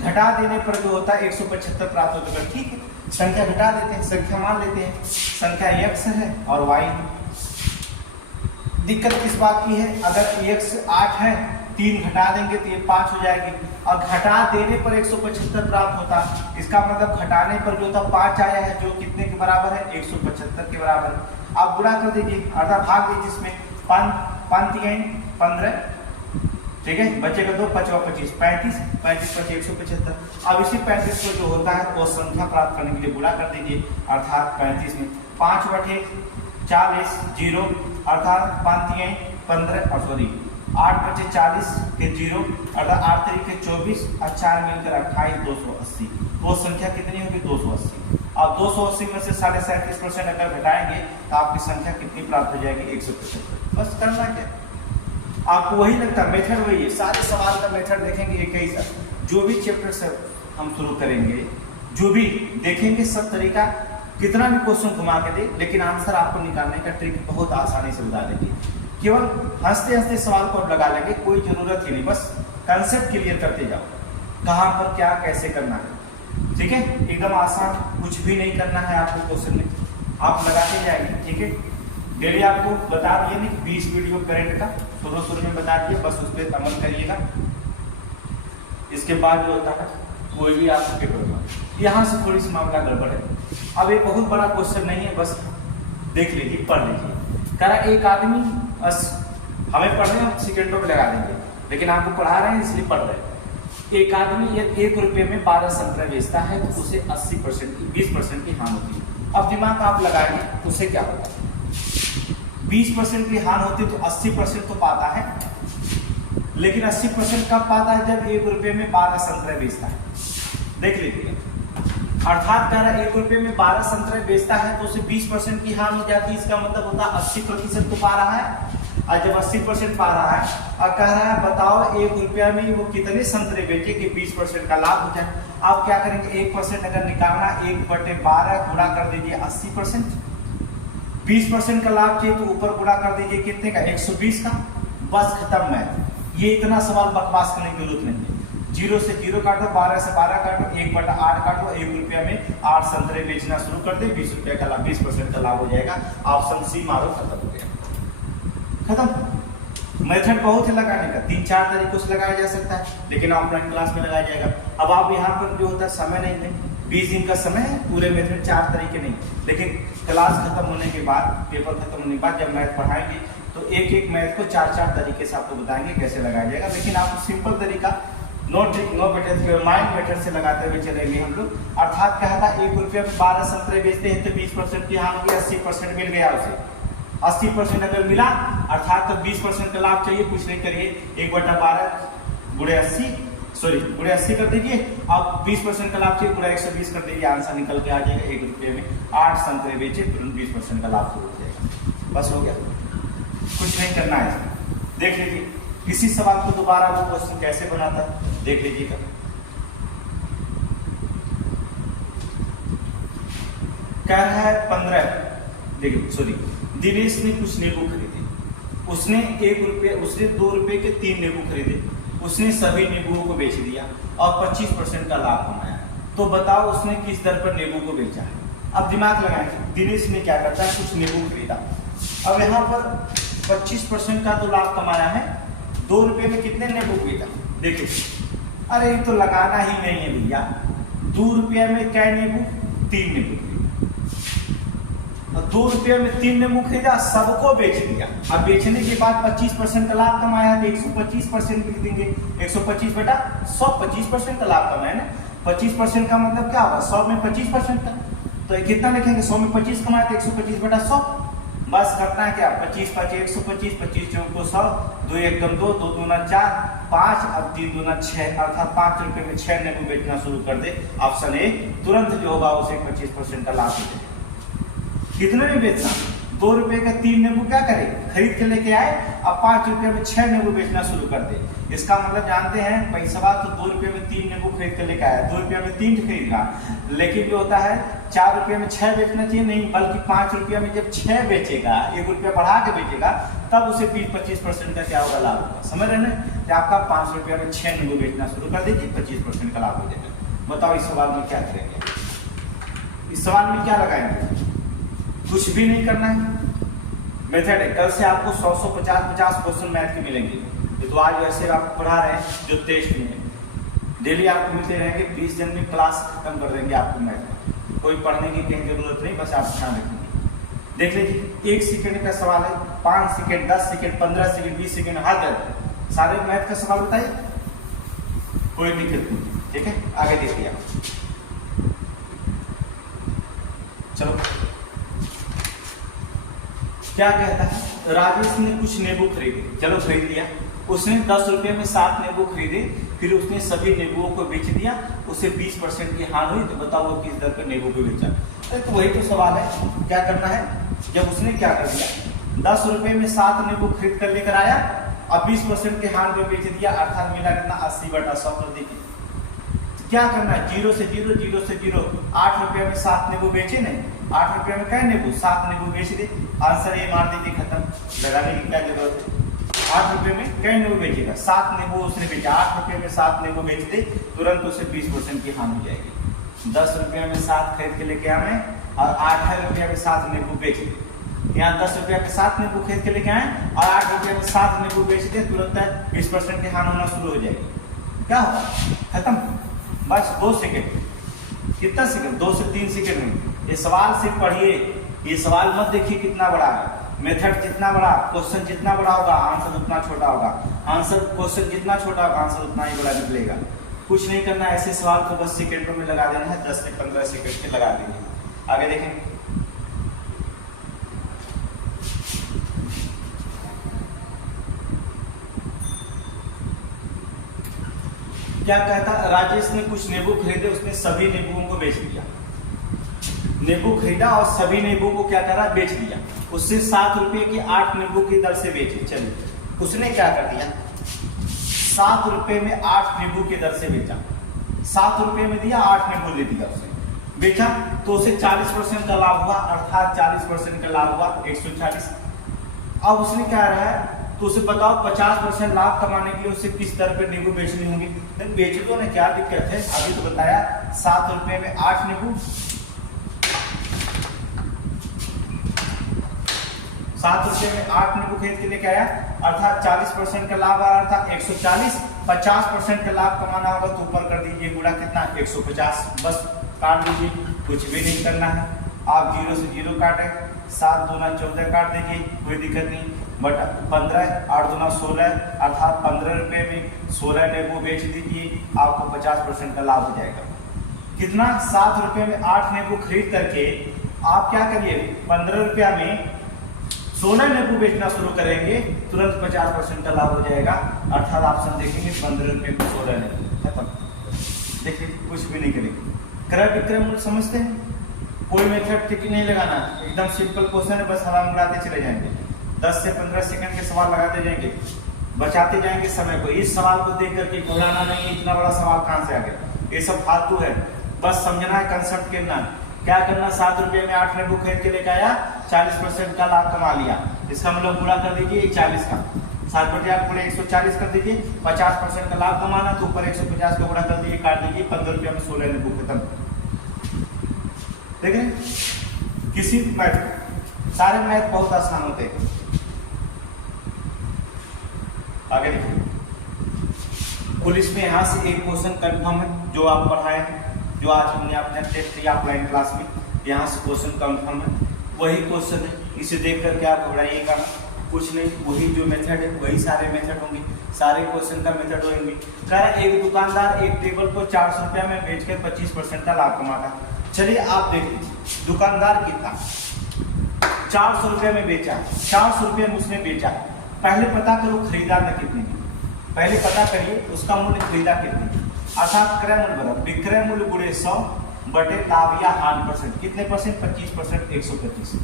घटा देने पर जो होता है 175 प्राप्त होता है। ठीक है, संख्या घटा देते हैं, संख्या मान लेते हैं, संख्या x है और y है। दिक्कत किस बात की है, अगर x 8 है, 3 घटा देंगे तो ये 5 हो जाएगी, और घटा देने पर 175 प्राप्त होता है। इसका मतलब घटाने पर जो था 5 आया है, जो कितने के बराबर है, 175 के बराबर है। आप गुणा कर दीजिए, अर्थात भाग दीजिए, इसमें 5 15, ठीक है, बचेगा 2 5 25 35 35 5 175। अब इसी 35 को जो होता है वो संख्या प्राप्त करने के लिए गुणा कर दीजिए, अर्थात 35 में 5/40 0, अर्थात 5 15 और सॉरी 8/40 के 0, अर्थात 8 तरीके 24 और 4 मिलकर 28 280। वो संख्या कितनी होगी, 280। अब 280 में से 37.5% अगर घटाएंगे तो आपकी संख्या कितनी प्राप्त हो जाएगी, 175। बस करना क्या, आपको वही लगता है, मेथड वही है। सारे सवाल का मेथड देखेंगे एक ही सर, जो भी चैप्टर से हम शुरू करेंगे, जो भी देखेंगे, सब तरीका, कितना भी क्वेश्चन घुमा के दे, लेकिन आंसर आपको निकालने का ट्रिक बहुत आसानी से बता देंगे। केवल हंसते हंसते सवाल को लगा लेंगे, कोई जरूरत ही नहीं, बस कंसेप्ट क्लियर करते जाओ, कहाँ पर क्या कैसे करना है, ठीक है, एकदम आसान, कुछ भी नहीं करना है आपको क्वेश्चन में, आप लगाते जाएंगे। ठीक है, डेली आपको बता दिए नहीं 20 वीडियो करंट का शुरू में बता दिए, बस उस पर अमल करिएगा। इसके बाद जो होता है कोई भी आपको पेपर में, यहाँ से थोड़ी सी मामला गड़बड़ है। अब ये बहुत बड़ा क्वेश्चन नहीं है, बस देख लीजिए, पढ़ लीजिए। कह रहा एक आदमी हमें पढ़ने हम सेकेंडों में लगा देंगे, लेकिन आपको पढ़ा रहे हैं इसलिए पढ़ रहे हैं। एक आदमी 1 रुपये में 12 संतरा बेचता है तो उसे 80% की 20% की हानि होती है। अब दिमाग आप लगाएंगे, उसे क्या होता है, 20% की हानि होती है तो 80% तो पाता है, लेकिन 80% कब पाता है, जब 1 रुपये में 12 संतरे बेचता है। देख लीजिए, अर्थात कह रहा 1 रुपये में 12 संतरे बेचता है तो उसे 20% की हानि हो जाती है। इसका मतलब होता है 80% तो पा रहा है, और जब 80% पा रहा है और कह रहा है बताओ 1 रुपया में वो कितने संतरे बेचे कि 20% का लाभ हो जाए। आप क्या करेंगे, 1% अगर निकालना 1/12 गुणा कर दीजिए 80%, 20% का लाभ चाहिए तो ऊपर गुणा कर दीजिए कितने का, 120 का, बस खत्म मैथ। ये इतना सवाल बकवास करने की जरूरत नहीं है। 0 से 0 काटो, 12 से 12 काटो, 1/8 काटो, 1 रुपया में 8 संतरे बेचना शुरू कर दे, 20 रुपया का लाभ, 20% का लाभ हो जाएगा। ऑप्शन सी मारो, खत्म हो गया, खत्म। मेथड बहुत है लगाने का, 3-4 तरीकों से लगाया जा सकता है, लेकिन ऑफलाइन क्लास में लगाया जाएगा। अब आप यहाँ पर जो होता है समय नहीं है, 20 दिन का समय है, पूरे मेथड 4 तरीके नहीं, लेकिन क्लास खत्म होने के बाद, पेपर खत्म होने के बाद जब मैथ पढ़ाएंगे तो एक मैथ को 4 तरीके से आपको बताएंगे कैसे लगाया जाएगा। लेकिन आपको सिंपल तरीका, no trick no method, mind method से लगाते हुए चलेंगे हम लोग। अर्थात कहा था 1 रुपया में 12 संतरे बेचते हैं तो 20% की हानि होगी, 80% मिल गया उसे। 80% अगर मिला अर्थात तो 20% का लाभ चाहिए, कुछ नहीं करिए, 1/12 गुणे 80 कर दीजिए। अब 20% का लाभ चाहिए, गुणा 120 कर दीजिए, आंसर निकल के आ जाएगा। 1 रुपये में 8 संतरे बेचे, तुरंत 20% का लाभ शुरू हो जाएगा, बस हो गया, कुछ नहीं करना है। देख लीजिए इसी सवाल को दोबारा वो क्वेश्चन कैसे बनाता है, देख लीजिएगा। कह रहा है 15, देखिए सॉरी, दिनेश ने कुछ नींबू खरीदे, उसने 2 रुपए के 3 नींबू खरीदे, उसने सभी नींबुओं को बेच दिया और 25% का लाभ कमाया। तो बताओ उसने किस दर पर नींबू को बेचा है। अब दिमाग लगाएंगे, दिनेश ने क्या करता है, कुछ नींबू खरीदा, अब यहाँ पर 25% का तो लाभ कमाया है, 2 रुपए में कितने नींबू खरीदा, देखिए, अरे ये तो लगाना ही नहीं है भैया, 2 रुपया में क्या नींबू, 3 नींबू खरीदा, 2 रुपये में 3 नींबू खरीदा, सबको बेच दिया। अब बेचने के बाद 25% का लाभ कमाया तो 125% बिक देंगे, 125 बटा 100, 25% का लाभ कमाया ना। 25% का मतलब क्या होगा, 100 में 25% का, तो कितना लिखेंगे, 100 में 25 कमाया तो 125 बटा 100, बस करना है क्या, 25 5 125, 25 चौक को 100, 2 1 2, 2 दूना 4, 5, अब 3 दूना 6, अर्थात 5 रुपए में 6 नींबू बेचना शुरू कर दे। ऑप्शन ए तुरंत जो होगा उसे 25% का लाभ मिलेगा। कितने में बेचना, 2 रुपए का 3 नींबू क्या करे, खरीद के लेके आए, अब 5 रुपए में 6 नींबू बेचना शुरू कर दे। इसका मतलब जानते हैं पैसा तो 2 रुपए में 3 नींबू खरीद के लेके आया, 2 रुपए में 3 खरीद रहा, लेकिन जो होता है 4 रुपए में 6 बेचना चाहिए, नहीं बल्कि 5 रुपया में जब 6 बेचेगा, 1 रुपया बढ़ा के बेचेगा, तब उसे 20-25% का क्या होगा, लाभ होगा। समझ रहे हैं, आपका 5 रुपया में 6 नींबू बेचना शुरू कर दीजिए, 25% का लाभ हो जाएगा। बताओ इस सवाल में क्या करेंगे, इस सवाल में क्या लगाएंगे, कुछ भी नहीं करना है, मेथड है। कल से आपको 100 50 क्वेश्चन मैथ के मिलेंगे, ये तो आज वैसे आपको पढ़ा रहे हैं जो टेस्ट में है, डेली आपको मिलते रहेंगे। 20 दिन में क्लास खत्म कर देंगे आपको मैथ, कोई पढ़ने की कहीं जरूरत नहीं, बस आप ध्यान रखेंगे। देख लीजिए 1 सेकंड का सवाल है, 5 सेकंड, 10 सेकंड, 15 सेकंड, 20 सेकंड, हद है, सारे मैथ का सवाल बताइए, कोई दिक्कत नहीं, ठीक है। आगे देखिए आप, चलो क्या कहता है, राजेश ने कुछ नींबू खरीदे, चलो खरीद लिया, उसने 10 रुपये में 7 नींबू खरीदे, फिर उसने सभी नींबुओं को बेच दिया, उसे 20% की हानि हुई, तो बताओ वो किस दर पर नींबू को बेचा। अरे तो वही तो सवाल है, क्या करना है, जब उसने क्या कर दिया, 10 रुपये में 7 नींबू खरीद कर लेकर आया, अब 20% के हानि में बेच दिया, अर्थात मिला कितना, 80 बटा 100 कर दीजिए। क्या करना है, 0 से 0, 0 से 0, 8 रुपये में 7 नींबू बेचे नहीं, 8 रुपये में क्या नींबू, 7 नींबू बेच दे, आंसर ये मार दीजिए, खत्म, लगाने की क्या जरूरत है। 8 रुपये में क्या नींबू बेचेगा, 7 नींबू उसने बेचा, 8 रुपये में 7 नींबू बेच दे, तुरंत उसे 20% की हानि हो जाएगी। 10 रुपये में 7 खरीद के लेके आए और 8 रुपये में 7 नींबू बेच दे, यहाँ 10 रुपये के 7 नींबू खरीद के लेके आए और 8 रुपये में 7 नींबू बेच दे, तुरंत 20% की हानि होना शुरू हो जाएगी। क्या होगा, खत्म, बस 2 सेकेंड, कितना सेकेंड, 2 से 3 सेकेंड में ये सवाल सिर्फ पढ़िए, ये सवाल मत देखिए कितना बड़ा है, मेथड जितना बड़ा, क्वेश्चन जितना बड़ा होगा, आंसर उतना छोटा होगा, आंसर क्वेश्चन जितना छोटा होगा, आंसर उतना ही बड़ा निकलेगा। कुछ नहीं करना, ऐसे सवाल को बस सेकेंडों में लगा देना है, 10 से 15 सेकेंड के लगा देंगे। आगे देखें, क्या कहता, राजेश ने कुछ नींबू खरीदे, उसने सभी नींबुओं को बेच दिया। नींबू खरीदा और सभी नींबू को क्या करा, बेच दिया। उससे 7 रुपए की 8 नींबू की दर से बेचे। चलिए उसने क्या कर दिया, 7 रुपए में 8 नींबू की दर से बेचा। 7 रुपए में दिया, 8 नींबू दे दिया उसे, बेचा तो उसे 40% का लाभ हुआ, अर्थात 40% का लाभ हुआ 140। अब उसने क्या रहा है, तो उसे बताओ 50% लाभ कमाने के लिए उसे किस दर पे नींबू बेचनी होगी। बेचे तो ने क्या दिक्कत है, अभी तो बताया 7 रुपए में 8 नींबू, 7 रुपए में 8 नींबू खरीद के लेके आया, अर्थात 40% का लाभ आ रहा था 140। 50% का लाभ कमाना होगा तो ऊपर कर दीजिए गुणा कितना, 150। बस काट दीजिए, कुछ भी नहीं करना है। आप 0 से 0 काटे, 7 दूना 14 काट दीजिए, कोई दिक्कत नहीं। बट 15, 8 दूना 16, अर्थात 15 रुपए में 16 नींबू बेच दीजिए, आपको 50% का लाभ हो जाएगा। कितना, 7 रुपए में 8 नींबू खरीद करके आप क्या करिए, 15 रुपया में 16 नींबू बेचना शुरू करेंगे, तुरंत 50% का लाभ हो जाएगा। अर्थात ऑप्शन देखेंगे 15 रुपए में 16 नींबू, खत्म। देखिए कुछ भी नहीं करेंगे। क्रय विक्रय मूल्य समझते हैं, कोई मेथड टिक नहीं लगाना, एकदम सिंपल क्वेश्चन है, बस हवा उड़ाते चले जाएंगे। 10 से 15 सेकंड के सवाल लगाते जाएंगे, बचाते जाएंगे समय को। इस सवाल को देख करके घबराना नहीं, इतना बड़ा सवाल कहां से आ गया, ये सब फालतू है। बस समझना है, कंसेप्ट करना। क्या करना, 7 रुपए में 8 नींबू खरीद के लेके आया, 40% का लाभ कमा लिया। इसका हम लोग पूरा कर दीजिए 40 का, 7 बटे 8 गुणे 140 कर दीजिए। 50% का लाभ कमाना तो ऊपर 150 का गुणा कर दीजिए, काट दीजिए। 15 रुपया में 16 नींबू खत्म। देख रहे, किसी मैथ, सारे मैथ बहुत आसान होते हैं। आगे देखिए, पुलिस में यहां से एक क्वेश्चन कंफर्म है जो आप पढ़ाए हैं, जो आज हमने अपने टेस्ट या ऑफलाइन क्लास में, यहाँ से क्वेश्चन कंफर्म है, वही क्वेश्चन है। इसे देख करके आप घबराइएगा कुछ नहीं, वही जो मेथड है वही सारे मेथड होंगे, सारे क्वेश्चन का मेथड होंगे। कह रहा है एक दुकानदार एक टेबल को 400 रुपया में बेचकर 25% का लाभ कमाता। चलिए आप देख लीजिए, दुकानदार कितना 400 रुपये में बेचा, 400 रुपये में उसने बेचा। पहले पता करो खरीदा था कितने, पहले पता करिए उसका मूल्य खरीदा कितने, अर्थात क्रय मूल्य बराबर विक्रय मूल्य गुणे 100 बटे लाभ या हान परसेंट, कितने परसेंट, 25%, 125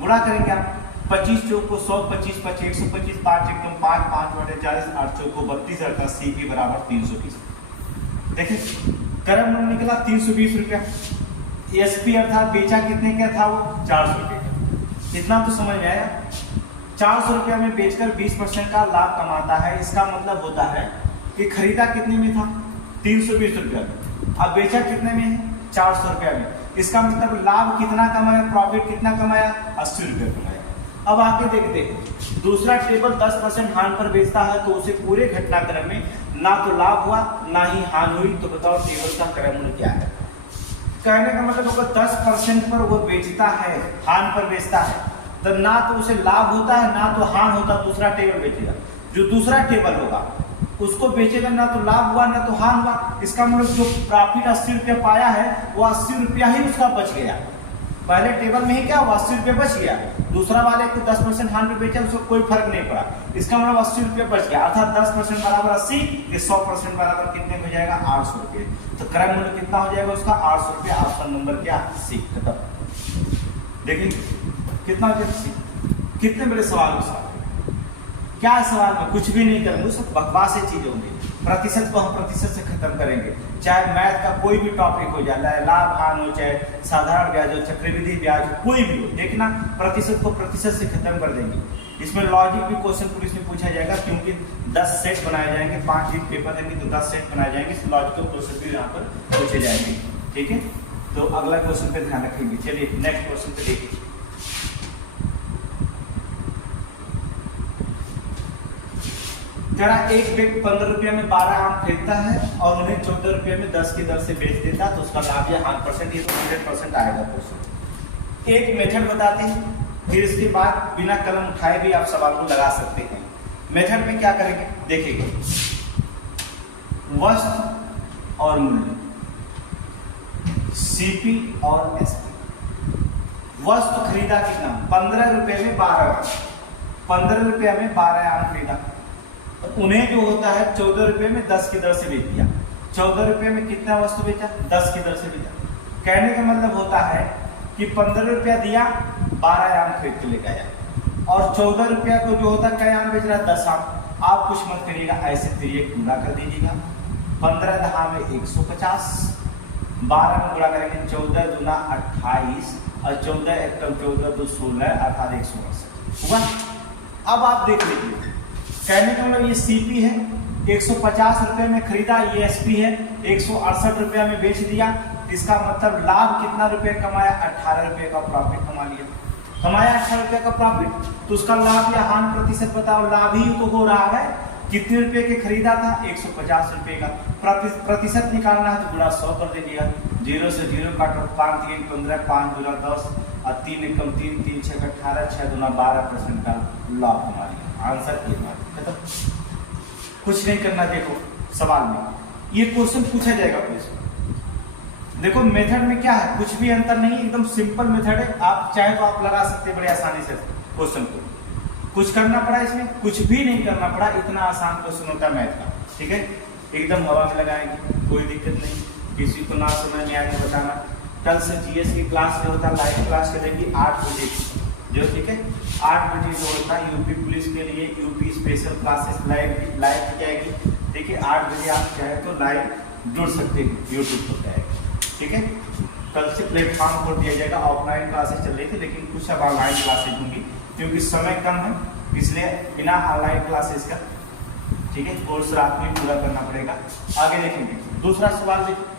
गुणा करेंगे आप। 25 चौक को 100, 25 25 125, 5 एकदम 5, 5 बटे 40, 8 चौक को 32, अर्थात सी के बराबर 320। देखिए क्रय मूल्य निकला 320 रुपया। एसपी अर्थात बेचा कितने का था, वो 400 रुपये का। इतना तो समझ में आया। 400 रुपया में बेचकर 20% का लाभ कमाता है, इसका मतलब होता है कि खरीदा कितने में था, 320 रुपया में, अब बेचा कितने में है, 400 रुपया में। इसका मतलब लाभ कितना कमाया, प्रॉफिट कितना कमाया, 80 रुपया कमाया। अब आगे देखते हैं, दूसरा टेबल 10% हान पर बेचता है तो उसे पूरे घटनाक्रम में ना तो लाभ हुआ ना ही हान हुई, तो बताओ टेबल का क्रय मूल्य क्या है। कहने का मतलब होगा 10% पर वो बेचता है, हान पर बेचता है, तो ना तो उसे लाभ होता है ना तो हान होता, दूसरा टेबल बेचेगा। जो दूसरा टेबल होगा उसको बेचेगा, ना तो लाभ हुआ ना तो हान हुआ। इसका मतलब जो प्रॉफिट 80 रुपया पाया है वो 80 रुपया ही उसका बच गया। पहले टेबल में ही क्या हुआ, 80 रुपया बच गया। दूसरा वाले को 10% हान पे बेचा, उसको कोई फर्क नहीं पड़ा, इसका मतलब 80 रुपया बच गया। अर्थात 10% बराबर 80, 100% बराबर कितने हो जाएगा, 800 रुपये। तो क्रय मूल्य कितना हो जाएगा उसका, 800 रुपया। ऑप्शन नंबर क्या, सी। खत्म। देखिए कितना हो जाएगा, सी। कितने बड़े सवाल हो साहब, क्या है सवाल में, कुछ भी नहीं करेंगे, सब बकवास से चीजें होंगी। प्रतिशत को हम प्रतिशत से खत्म करेंगे, चाहे मैथ का कोई भी टॉपिक हो जाए, लाभ हान हो, चाहे साधारण ब्याज हो, चक्रवृद्धि ब्याज हो, कोई भी हो, देखना प्रतिशत को प्रतिशत से खत्म कर देंगे। इसमें लॉजिक भी क्वेश्चन पुलिस में पूछा जाएगा, क्योंकि 10 सेट बनाए जाएंगे, 5 दिन पेपर देंगे तो 10 सेट बनाए जाएंगे, लॉजिकल क्वेश्चन भी यहाँ पर पूछे जाएंगे। ठीक है, तो अगला क्वेश्चन पे ध्यान रखेंगे। चलिए नेक्स्ट क्वेश्चन पे देखिए। एक व्यक्ति 15 रुपये में 12 आम खरीदता है और उन्हें 14 रुपये में 10 की दर से बेच देता है, तो उसका लाभ या हान परसेंट, ये तो 100% आएगा क्वेश्चन। एक मेथड बताते हैं, फिर इसके बाद बिना कलम उठाए भी आप सवाल को लगा सकते हैं। मेथड में क्या करेंगे, देखिए वस्तु और मूल्य, सीपी और एसपी। वस्तु खरीदा कितना, 15 रुपये में 12, 15 रुपये में 12 आम खरीदा, उन्हें जो होता है 14 रुपये में 10 की दर से बेच दिया। 14 रुपये में कितना वस्तु बेचा, 10 की दर से बेचा। कहने का मतलब होता है कि 15 रुपया दिया, 12 आम खरीद के लेके आया, और 14 रुपया को जो होता है क्या आम बेच रहा है, 10 आम। आप कुछ मत करिएगा, ऐसे तिरिये गुणा कर दीजिएगा। 15 दहा में 150, 12 में गुणा करेंगे 14 दूना 28, और 14 एक 14 2 16, अर्थात 168 हुआ। अब आप देख लीजिए, कहने का मतलब ये सीपी है, 150 रुपये में खरीदा, ये एसपी है, 168 रुपया में बेच दिया। इसका मतलब लाभ कितना रुपये कमाया, 18 रुपये का प्रॉफिट कमा लिया। कमाया 18 रुपये का प्रॉफिट, तो उसका लाभ या हानि प्रतिशत बताओ। लाभ ही तो हो रहा है, कितने रुपए के खरीदा था, 150 रुपये का। प्रतिशत निकालना है तो गुणा 100 कर दीजिएगा। 0 से 0 काटो, 5 3 15, 5 दूना 10, और 3 एकम 3, 3 6 18, 6 दूना 12% का लाभ कमा लिया। आंसर ये खत्म, कुछ नहीं करना। देखो सवाल में ये क्वेश्चन पूछा जाएगा क्वेश्चन। देखो मेथड में क्या है, कुछ भी अंतर नहीं, एकदम सिंपल मेथड है। आप चाहे तो आप लगा सकते हैं बड़े आसानी से क्वेश्चन को। कुछ करना पड़ा इसमें, कुछ भी नहीं करना पड़ा, इतना आसान क्वेश्चन होता है मैथ का। ठीक है, एकदम हवा में लगाएंगे, कोई दिक्कत नहीं। किसी को ना समझ में आए तो बताना। कल से जीएस की क्लास जो होता है लाइव क्लास चलेगी 8 बजे जो, ठीक है 8 बजे जो होता है यूपी पुलिस के लिए यूपी स्पेशल क्लासेस लाइव की जाएगी। ठीक है, 8 बजे आप चाहे तो लाइव जुड़ सकते हैं, यूट्यूब पर जाएगा। ठीक है, कल से प्लेटफॉर्म खोल दिया जाएगा। ऑफलाइन क्लासेस चल रही थी, लेकिन कुछ अब ऑनलाइन क्लासेस होंगी, क्योंकि समय कम है, इसलिए बिना ऑनलाइन क्लासेस का ठीक है कोर्स रात में पूरा करना पड़ेगा। आगे देखेंगे दूसरा सवाल, देखिए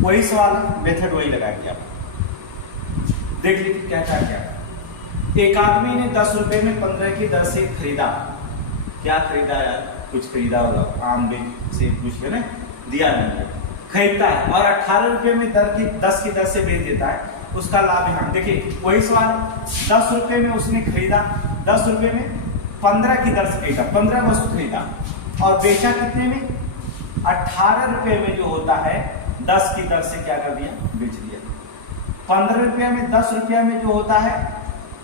वही सवाल है, मेथड वही लगाएंगे आप। देख लीजिए क्या क्या क्या। एक आदमी ने 10 रुपए में 15 की दर से खरीदा। क्या खरीदा यार, कुछ खरीदा होगा, आम से कुछ है ना, दिया नहीं है, खरीदता है और 18 रुपए में 10 की दर से बेच देता है, उसका लाभ यहाँ। देखिए वही सवाल, 10 रुपए में उसने खरीदा, 10 रुपए में 15 की दर से खरीदा, 15 वस्तु खरीदा और बेचा कितने में, 18 रुपए में जो होता है 10 की दर से क्या कर दिया, बेच दिया। 15 रुपया में 10 रुपया में जो होता है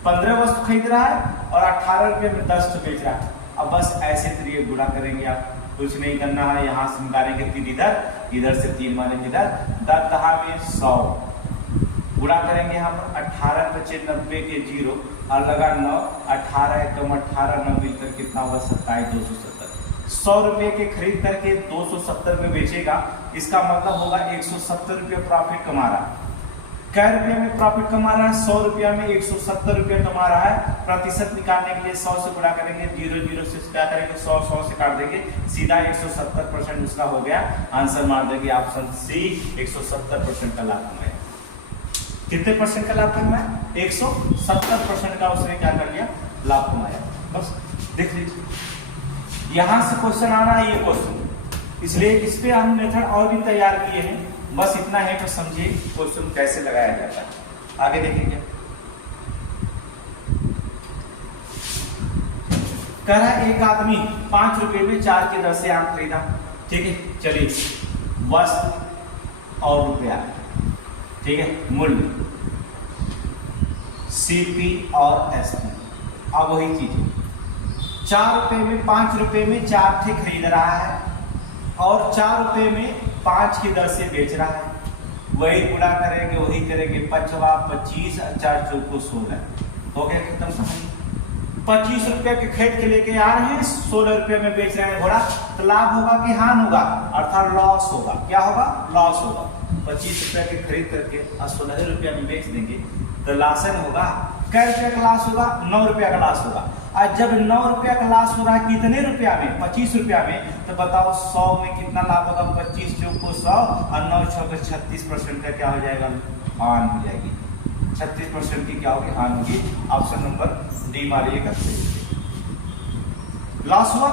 15 वस्तु खरीद रहा है और 18 रुपये में 10 बेच रहा है। अब बस ऐसे तरीके गुणा करेंगे आप, कुछ नहीं करना है। यहाँ से निकालेंगे 3 इधर से 3 मानेंगे इधर, 10 दहा में 100 गुणा करेंगे यहाँ पर 18 × 90 के 0 और लगा 9, 18 एकम 18, 9 मिलकर कितना होगा 27, 270। 100 रुपये के खरीद करके 270 में बेचेगा, इसका मतलब होगा 170 रुपये प्रॉफिट कमा रहा है। कै रुपये में प्रॉफिट कमा रहा है, 100 रुपया में 170 रुपये कमा रहा है। प्रतिशत निकालने के लिए 100 से गुणा करेंगे, 0 से क्या करेंगे, 100 से काट देंगे, सीधा 170% उसका हो गया। आंसर मार देंगे ऑप्शन सी, 170% का लाभ कमाया। कितने परसेंट का लाभ कमाया, 170% का उसने क्या कर लिया, लाभ कमाया। बस देख लीजिए, यहां से क्वेश्चन आ रहा है ये क्वेश्चन, इसलिए इस पे हम मेथड और भी तैयार किए हैं। बस इतना है तो समझिए क्वेश्चन कैसे लगाया जाता है। आगे देखेंगे, कह रहा है एक आदमी 5 रुपए में 4 की दर से आम खरीदा। ठीक है, चलिए वस्तु और रुपया, ठीक है, मूल्य सीपी और एसपी। अब वही चीज, 4 रुपए में 5 रुपए में 4 थे खरीद रहा है और 4 रुपए में 5 की दर से बेच रहा है। वही गुणा करेंगे, वही करेंगे, 25 और 4 चौको 16 हो गया, खत्म कहानी। 25 रुपए के खरीद के लेके आ रहे हैं, 16 रुपए में बेच रहे हैं घोड़ा, तो लाभ होगा कि हानि होगा, अर्थात लॉस होगा। क्या होगा, लॉस होगा। 25 रुपए के खरीद करके और 16 रुपया में बेच देंगे तो लासन होगा। कै रुपया का लॉस होगा, 9 रुपया का लॉस होगा। और जब 9 रुपया का लॉस हो रहा है कितने रुपया में, 25 रुपया में, तो बताओ 100 में कितना लाभ होगा, 25 चौको 100 और 9 चौको 36% का क्या हो जाएगा, हानि हो जाएगी। 36% की क्या होगी, हानि होगी। ऑप्शन नंबर डी मारिएगा, लॉस हुआ।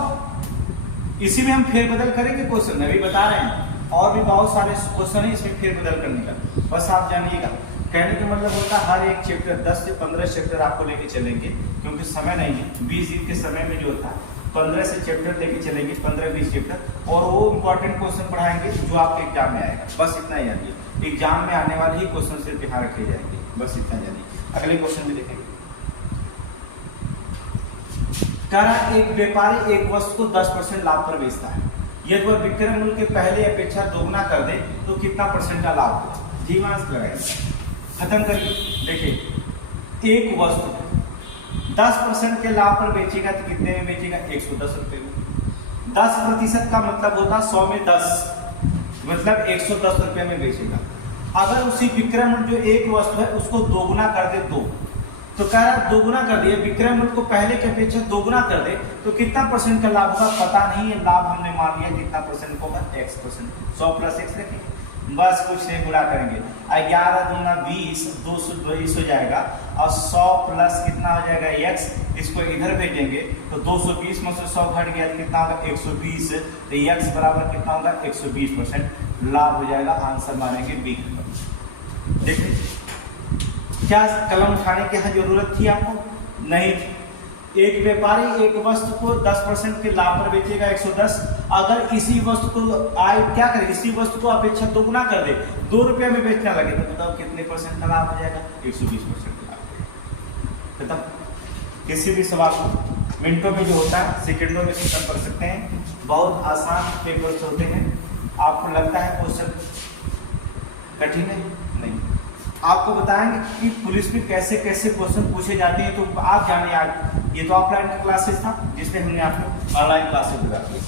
इसी में हम फेरबदल करेंगे, क्वेश्चन अभी बता रहे हैं, और भी बहुत सारे क्वेश्चन है इसमें फेरबदल करने का, बस आप जानिएगा। कहने का मतलब होता है हर एक चैप्टर 10 से 15 चैप्टर आपको लेके चलेंगे, क्योंकि समय नहीं है। 20 दिन के समय में जो होता है 15 से चैप्टर लेके चलेंगे, 15-20 चैप्टर, और वो इंपॉर्टेंट क्वेश्चन पढ़ाएंगे जो आपके एग्जाम में आएगा। बस इतना ही जानिए, एग्जाम में आने वाले ही क्वेश्चन सिर्फ यहाँ रखे जाएंगे, बस इतना जानिए। अगले क्वेश्चन में देखेंगे, कह रहा है एक व्यापारी एक वस्तु को 10% लाभ पर बेचता है। यदि वह विक्रय मूल्य के पहले अपेक्षा दोगुना कर दे तो कितना % का लाभ होगा। जी मास लगाएंगे, खत्म करिए। देखिए एक वस्तु 10% के लाभ पर बेचेगा तो कितने में बेचेगा? 110 रुपए में। 10% का मतलब होता 100 में 10, मतलब 110 रुपए में बेचेगा। अगर उसी विक्रय मूल्य जो एक वस्तु है उसको दोगुना कर दे दो, तो कह रहा है दोगुना कर दिए, विक्रय मूल्य को पहले के अपेक्षा दोगुना कर दे तो कितना परसेंट का लाभ होगा? पता नहीं है, लाभ हमने मान लिया कितना परसेंट होगा? X%। 100 + X रखेंगे, बस कुछ नहीं, गुणा करेंगे। 11 दूना 20, 220 हो जाएगा, और 100 प्लस कितना हो जाएगा? X। इसको इधर भेजेंगे तो 220 में से 100 घट गया तो कितना होगा? 120। तो X बराबर कितना होगा? 120% लाभ हो जाएगा। आंसर मानेंगे बी। देखिए क्या कलम उठाने की यहाँ जरूरत थी आपको? नहीं थी। एक व्यापारी एक वस्तु को 10% के लाभ पर बेचेगा 110। अगर इसी वस्तु को क्या करे? इसी वस्तु को अपेक्षा दोगुना कर दे, 2 रुपये में बेचने लगे तो बताओ कितने परसेंट का लाभ हो जाएगा? 120% का लाभ। खत्म। किसी भी सवाल को मिनटों में जो होता है सेकंडों में खत्म कर सकते हैं। बहुत आसान पेपर्स होते हैं। आपको लगता है क्वेश्चन कठिन है? नहीं। आपको बताएंगे कि पुलिस में कैसे कैसे क्वेश्चन पूछे जाते हैं, तो आप जाने। आज ये तो ऑफलाइन का क्लासेस था जिसमें हमने आपको ऑनलाइन क्लासेस लगा दी,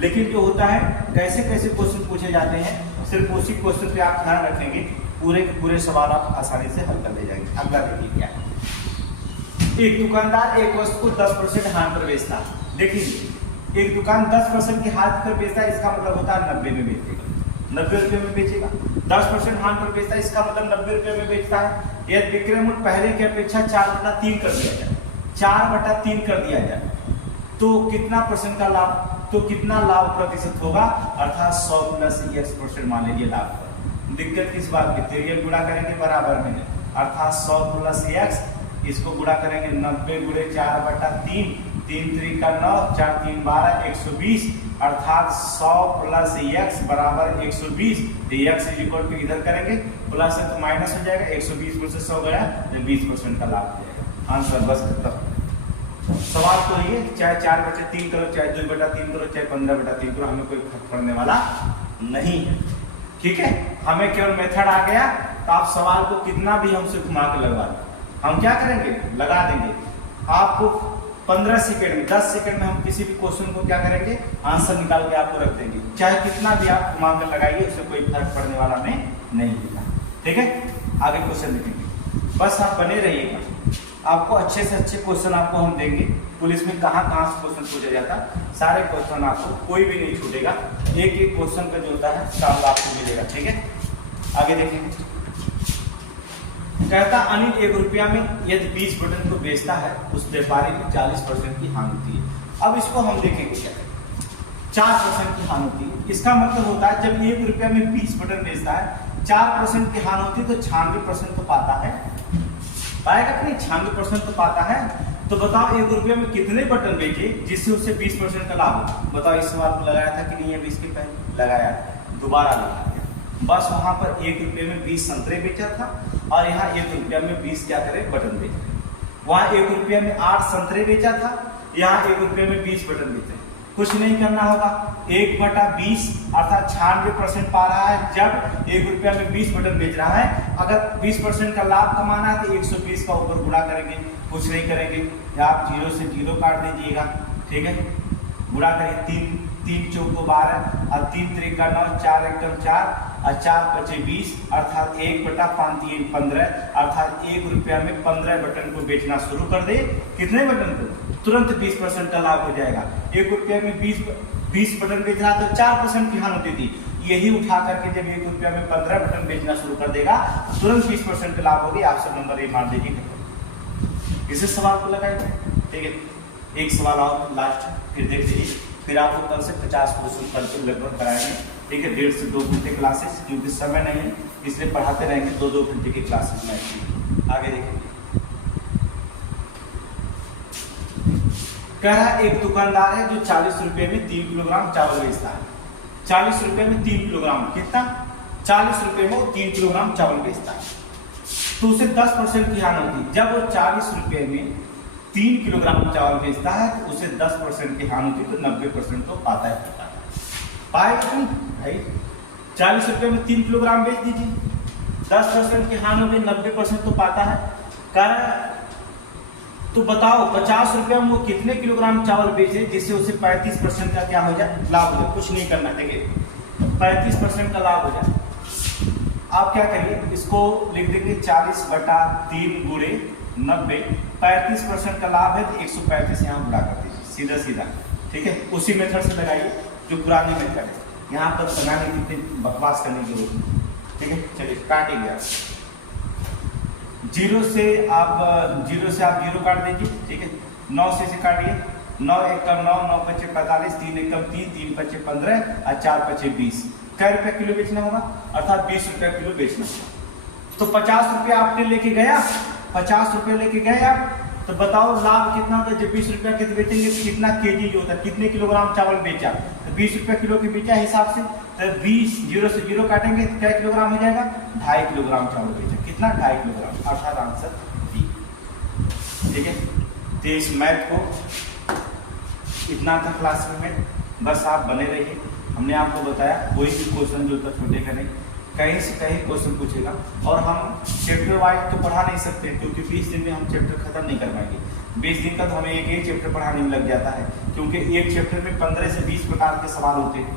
लेकिन जो होता है कैसे कैसे क्वेश्चन पूछे जाते हैं, सिर्फ उसी क्वेश्चन पे आप ध्यान रखेंगे, पूरे के पूरे सवाल आप आसानी से हल कर ले जाएंगे। अगला देखिए क्या है। एक दुकानदार एक वस्तु को 10% हाथ पर बेचता है। देखिए एक दुकान 10% के हाथ पर बेचता है, इसका मतलब होता है 90 में बेचेगा, 90 रुपये में बेचेगा। 10% हाथ पर बेचता है, इसका मतलब 90 रुपये में बेचता है। यदि विक्रय मूल्य पहले की अपेक्षा 4/3 कर दिया जाए, 4/3 कर दिया जाए तो कितना परसेंट का लाभ? तो कितना लाभ प्रतिशत होगा? अर्थात 100 + X% मान लीजिए लाभ पर। दिक्कत किस बात की? तो ये गुणा करेंगे बराबर में, अर्थात 100 + X, इसको गुणा करेंगे 90 × 4/3, 3 × 3 = 9, 4 × 3 = 12, 120, अर्थात 100 + X बराबर 120। तो X = इधर करेंगे प्लस है तो माइनस हो जाएगा, 120 में से 100 गया तो 20% का लाभ हो जाएगा। आंसर बस खत्म। सवाल तो ये चाहे 4/3 करो, चाहे 2/3 करो, चाहे 15/3 करो, हमें कोई फर्क पड़ने वाला नहीं है। ठीक है, हमें केवल मेथड आ गया तो आप सवाल को कितना भी हमसे घुमा के लगवा दें, हम क्या करेंगे? लगा देंगे। आपको 15 सेकंड में, 10 सेकंड में हम किसी भी क्वेश्चन को क्या करेंगे? आंसर निकाल के आपको रख देंगे। चाहे कितना भी आप घुमा कर लगाइए, उससे कोई फर्क पड़ने वाला नहीं होगा। ठीक है, आगे क्वेश्चन देखेंगे। बस आप बने रहिएगा, आपको अच्छे से अच्छे क्वेश्चन आपको हम देंगे। पुलिस में कहाँ से क्वेश्चन पूछा जाता है, सारे क्वेश्चन आपको, कोई भी नहीं छूटेगा। एक एक क्वेश्चन का जो होता है काम आपको मिलेगा। ठीक है, आगे देखेंगे। कहता अनिल 1 रुपया में यदि 20 बटन को बेचता है, उस व्यापारी को 40% की हानि होती है। अब इसको हम देखेंगे क्या है। 4% की हानि होती है, इसका मतलब होता है जब 1 रुपया में 20 बटन बेचता है, 4% की हानि होती है तो 96% तो पाता है, पाएगा कि नहीं? 96% तो पाता है। तो बताओ 1 रुपये में कितने बटन बेचे जिससे उसे 20% का लाभ हो? बताओ, इस सवाल को लगाया था कि नहीं? अभी इसके पहले लगाया, दोबारा लगा दिया। बस वहां पर 1 रुपये में 20 संतरे बेचा था और यहाँ 1 रुपया में 20 क्या करे? बटन बेचे। वहां 1 रुपया में 8 संतरे बेचा था, यहाँ 1 रुपये में 20 बटन बेचे। कुछ नहीं करना होगा, 1/20 अर्थात 96% पा रहा है जब 1 रुपया में 20 बटन बेच रहा है। अगर 20% का लाभ कमाना है तो 120 का ऊपर गुणा करेंगे, कुछ नहीं करेंगे, आप 0 से 0 काट दीजिएगा। ठीक है, गुणा करिए, 3 चौक 12 और 3 3 = 9, 4 एकम 4 और 4 × 20 अर्थात 1/5 3 15, अर्थात 1 रुपया में 15 बटन को बेचना शुरू कर दे। कितने बटन को? तुरंत 20% का लाभ हो जाएगा। 1 रुपया में 20 बटन बेच रहा तो 4% की हानि होती थी। यही उठा करके जब 1 रुपया में 15 बटन बेचना शुरू कर देगा, तुरंत 20% का लाभ होगी। आप सब नंबर ये मान लीजिए। इसे सवाल को लगाएंगे। ठीक है, एक सवाल और लास्ट फिर देख लीजिए, फिर आपको कल से 50 क्वेश्चन कल से लगभग कराएंगे। ठीक है, 1.5 से 2 घंटे क्लासेस, क्योंकि समय नहीं है इसलिए पढ़ाते रहेंगे 2-2 घंटे की क्लासेस में। आगे देखेंगे। कह रहा एक दुकानदार है जो 40 रुपये में 3 किलोग्राम चावल बेचता है। 40 रुपये में 3 किलोग्राम, कितना? 40 रुपये में वो 3 किलोग्राम चावल बेचता है, तो उसे 10% की हानि होती है। जब वो 40 रुपये में 3 किलोग्राम चावल बेचता है तो उसे 10% की हानि होती है, तो 90% तो पाता है। पाएगा नहीं भाई? 40 रुपये में 3 किलोग्राम बेच दीजिए, 10% की हानि हो गई, 90% तो पाता है। कारण तो बताओ 50 रुपया में वो कितने किलोग्राम चावल बेचे जिससे उसे 35% का क्या हो जाए, लाभ हो जाए। कुछ नहीं करना चाहिए, 35% का लाभ हो जाए। आप क्या करिए, इसको लिख देंगे 40/3 गुणे 90, 35% का लाभ है तो 135 यहाँ बुला कर दीजिए, सीधा सीधा। ठीक है, उसी मेथड से लगाइए जो पुरानी मेथड है, यहाँ पर बनाने की इतनी बकवास करने की जरूरत नहीं। ठीक है, चलिए काटिए आप। जीरो से आप जीरो काट दीजिए। ठीक है, 9 से काटिए, 9 एकम 9, 9 पचे 45, 3 एकम 3, 3 पचे 15 और 4 पचे 20। कै रुपया किलो बेचना होगा, अर्थात 20 रुपया किलो बेचना होगा। तो 50 रुपया आपने लेके गया, 50 रुपया लेके गए आप, तो बताओ लाभ कितना होता है। जब 20 रुपया के बेचेंगे तो कितना केजी जो होता है, कितने किलोग्राम चावल बेचा, तो 20 रुपया किलो के बेचा हिसाब से, तो 20 जीरो से जीरो काटेंगे तो क्या किलोग्राम हो जाएगा, 2.5 किलोग्राम चावल बेचा। कितना, 2.5 किलोग्राम, अर्थात आंसर बी। ठीक है, तो इस मैथ को इतना था क्लास में, बस आप बने रहिए। हमने आपको बताया कोई भी क्वेश्चन जो होता छोटे का नहीं, कहीं से कहीं क्वेश्चन पूछेगा। और हम चैप्टर वाइज तो पढ़ा नहीं सकते क्योंकि 20 दिन में हम चैप्टर खत्म नहीं कर पाएंगे। 20 दिन तक हमें एक चैप्टर पढ़ाने में लग जाता है, क्योंकि एक चैप्टर में 15 से 20 प्रकार के सवाल होते हैं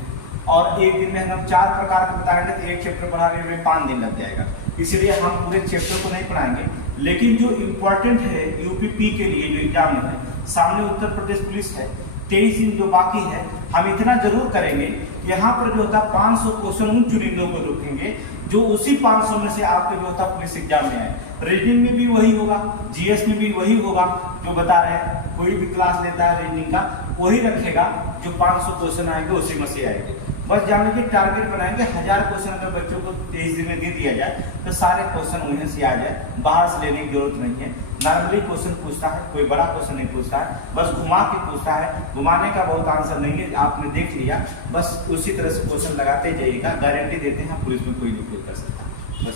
और एक दिन में हम 4 प्रकार के बताएंगे तो एक चैप्टर पढ़ाने में 5 दिन लग जाएगा। इसलिए हम पूरे चैप्टर को नहीं पढ़ाएंगे, लेकिन जो इम्पोर्टेंट है यूपीपी के लिए जो एग्जाम है, सामने उत्तर प्रदेश पुलिस है, 23 दिन जो बाकी है, हम इतना जरूर करेंगे, यहाँ पर जो होता 500 क्वेश्चन उन चुनिंदों को रखेंगे जो उसी 500 में से आपके जो होता पुलिस एग्जाम में आए। रीजनिंग में भी वही होगा, जीएस में भी वही होगा, जो बता रहे हैं कोई भी क्लास लेता है रीजनिंग का वही रखेगा, जो 500 क्वेश्चन आएंगे उसी में से आएंगे। बस जान लीजिए टारगेट बनाएंगे 1000 क्वेश्चन अगर बच्चों को 23 दिन में दे दिया जाए तो सारे क्वेश्चन वहीं से आ जाए, बाहर से लेने की जरूरत नहीं है। नॉर्मली क्वेश्चन पूछता है, कोई बड़ा क्वेश्चन नहीं पूछता है, बस घुमा के पूछता है। घुमाने का बहुत आंसर नहीं है, आपने देख लिया, बस उसी तरह से क्वेश्चन लगाते जाइएगा। गारंटी देते हैं पुलिस में कोई नहीं फेल कर सकता। बस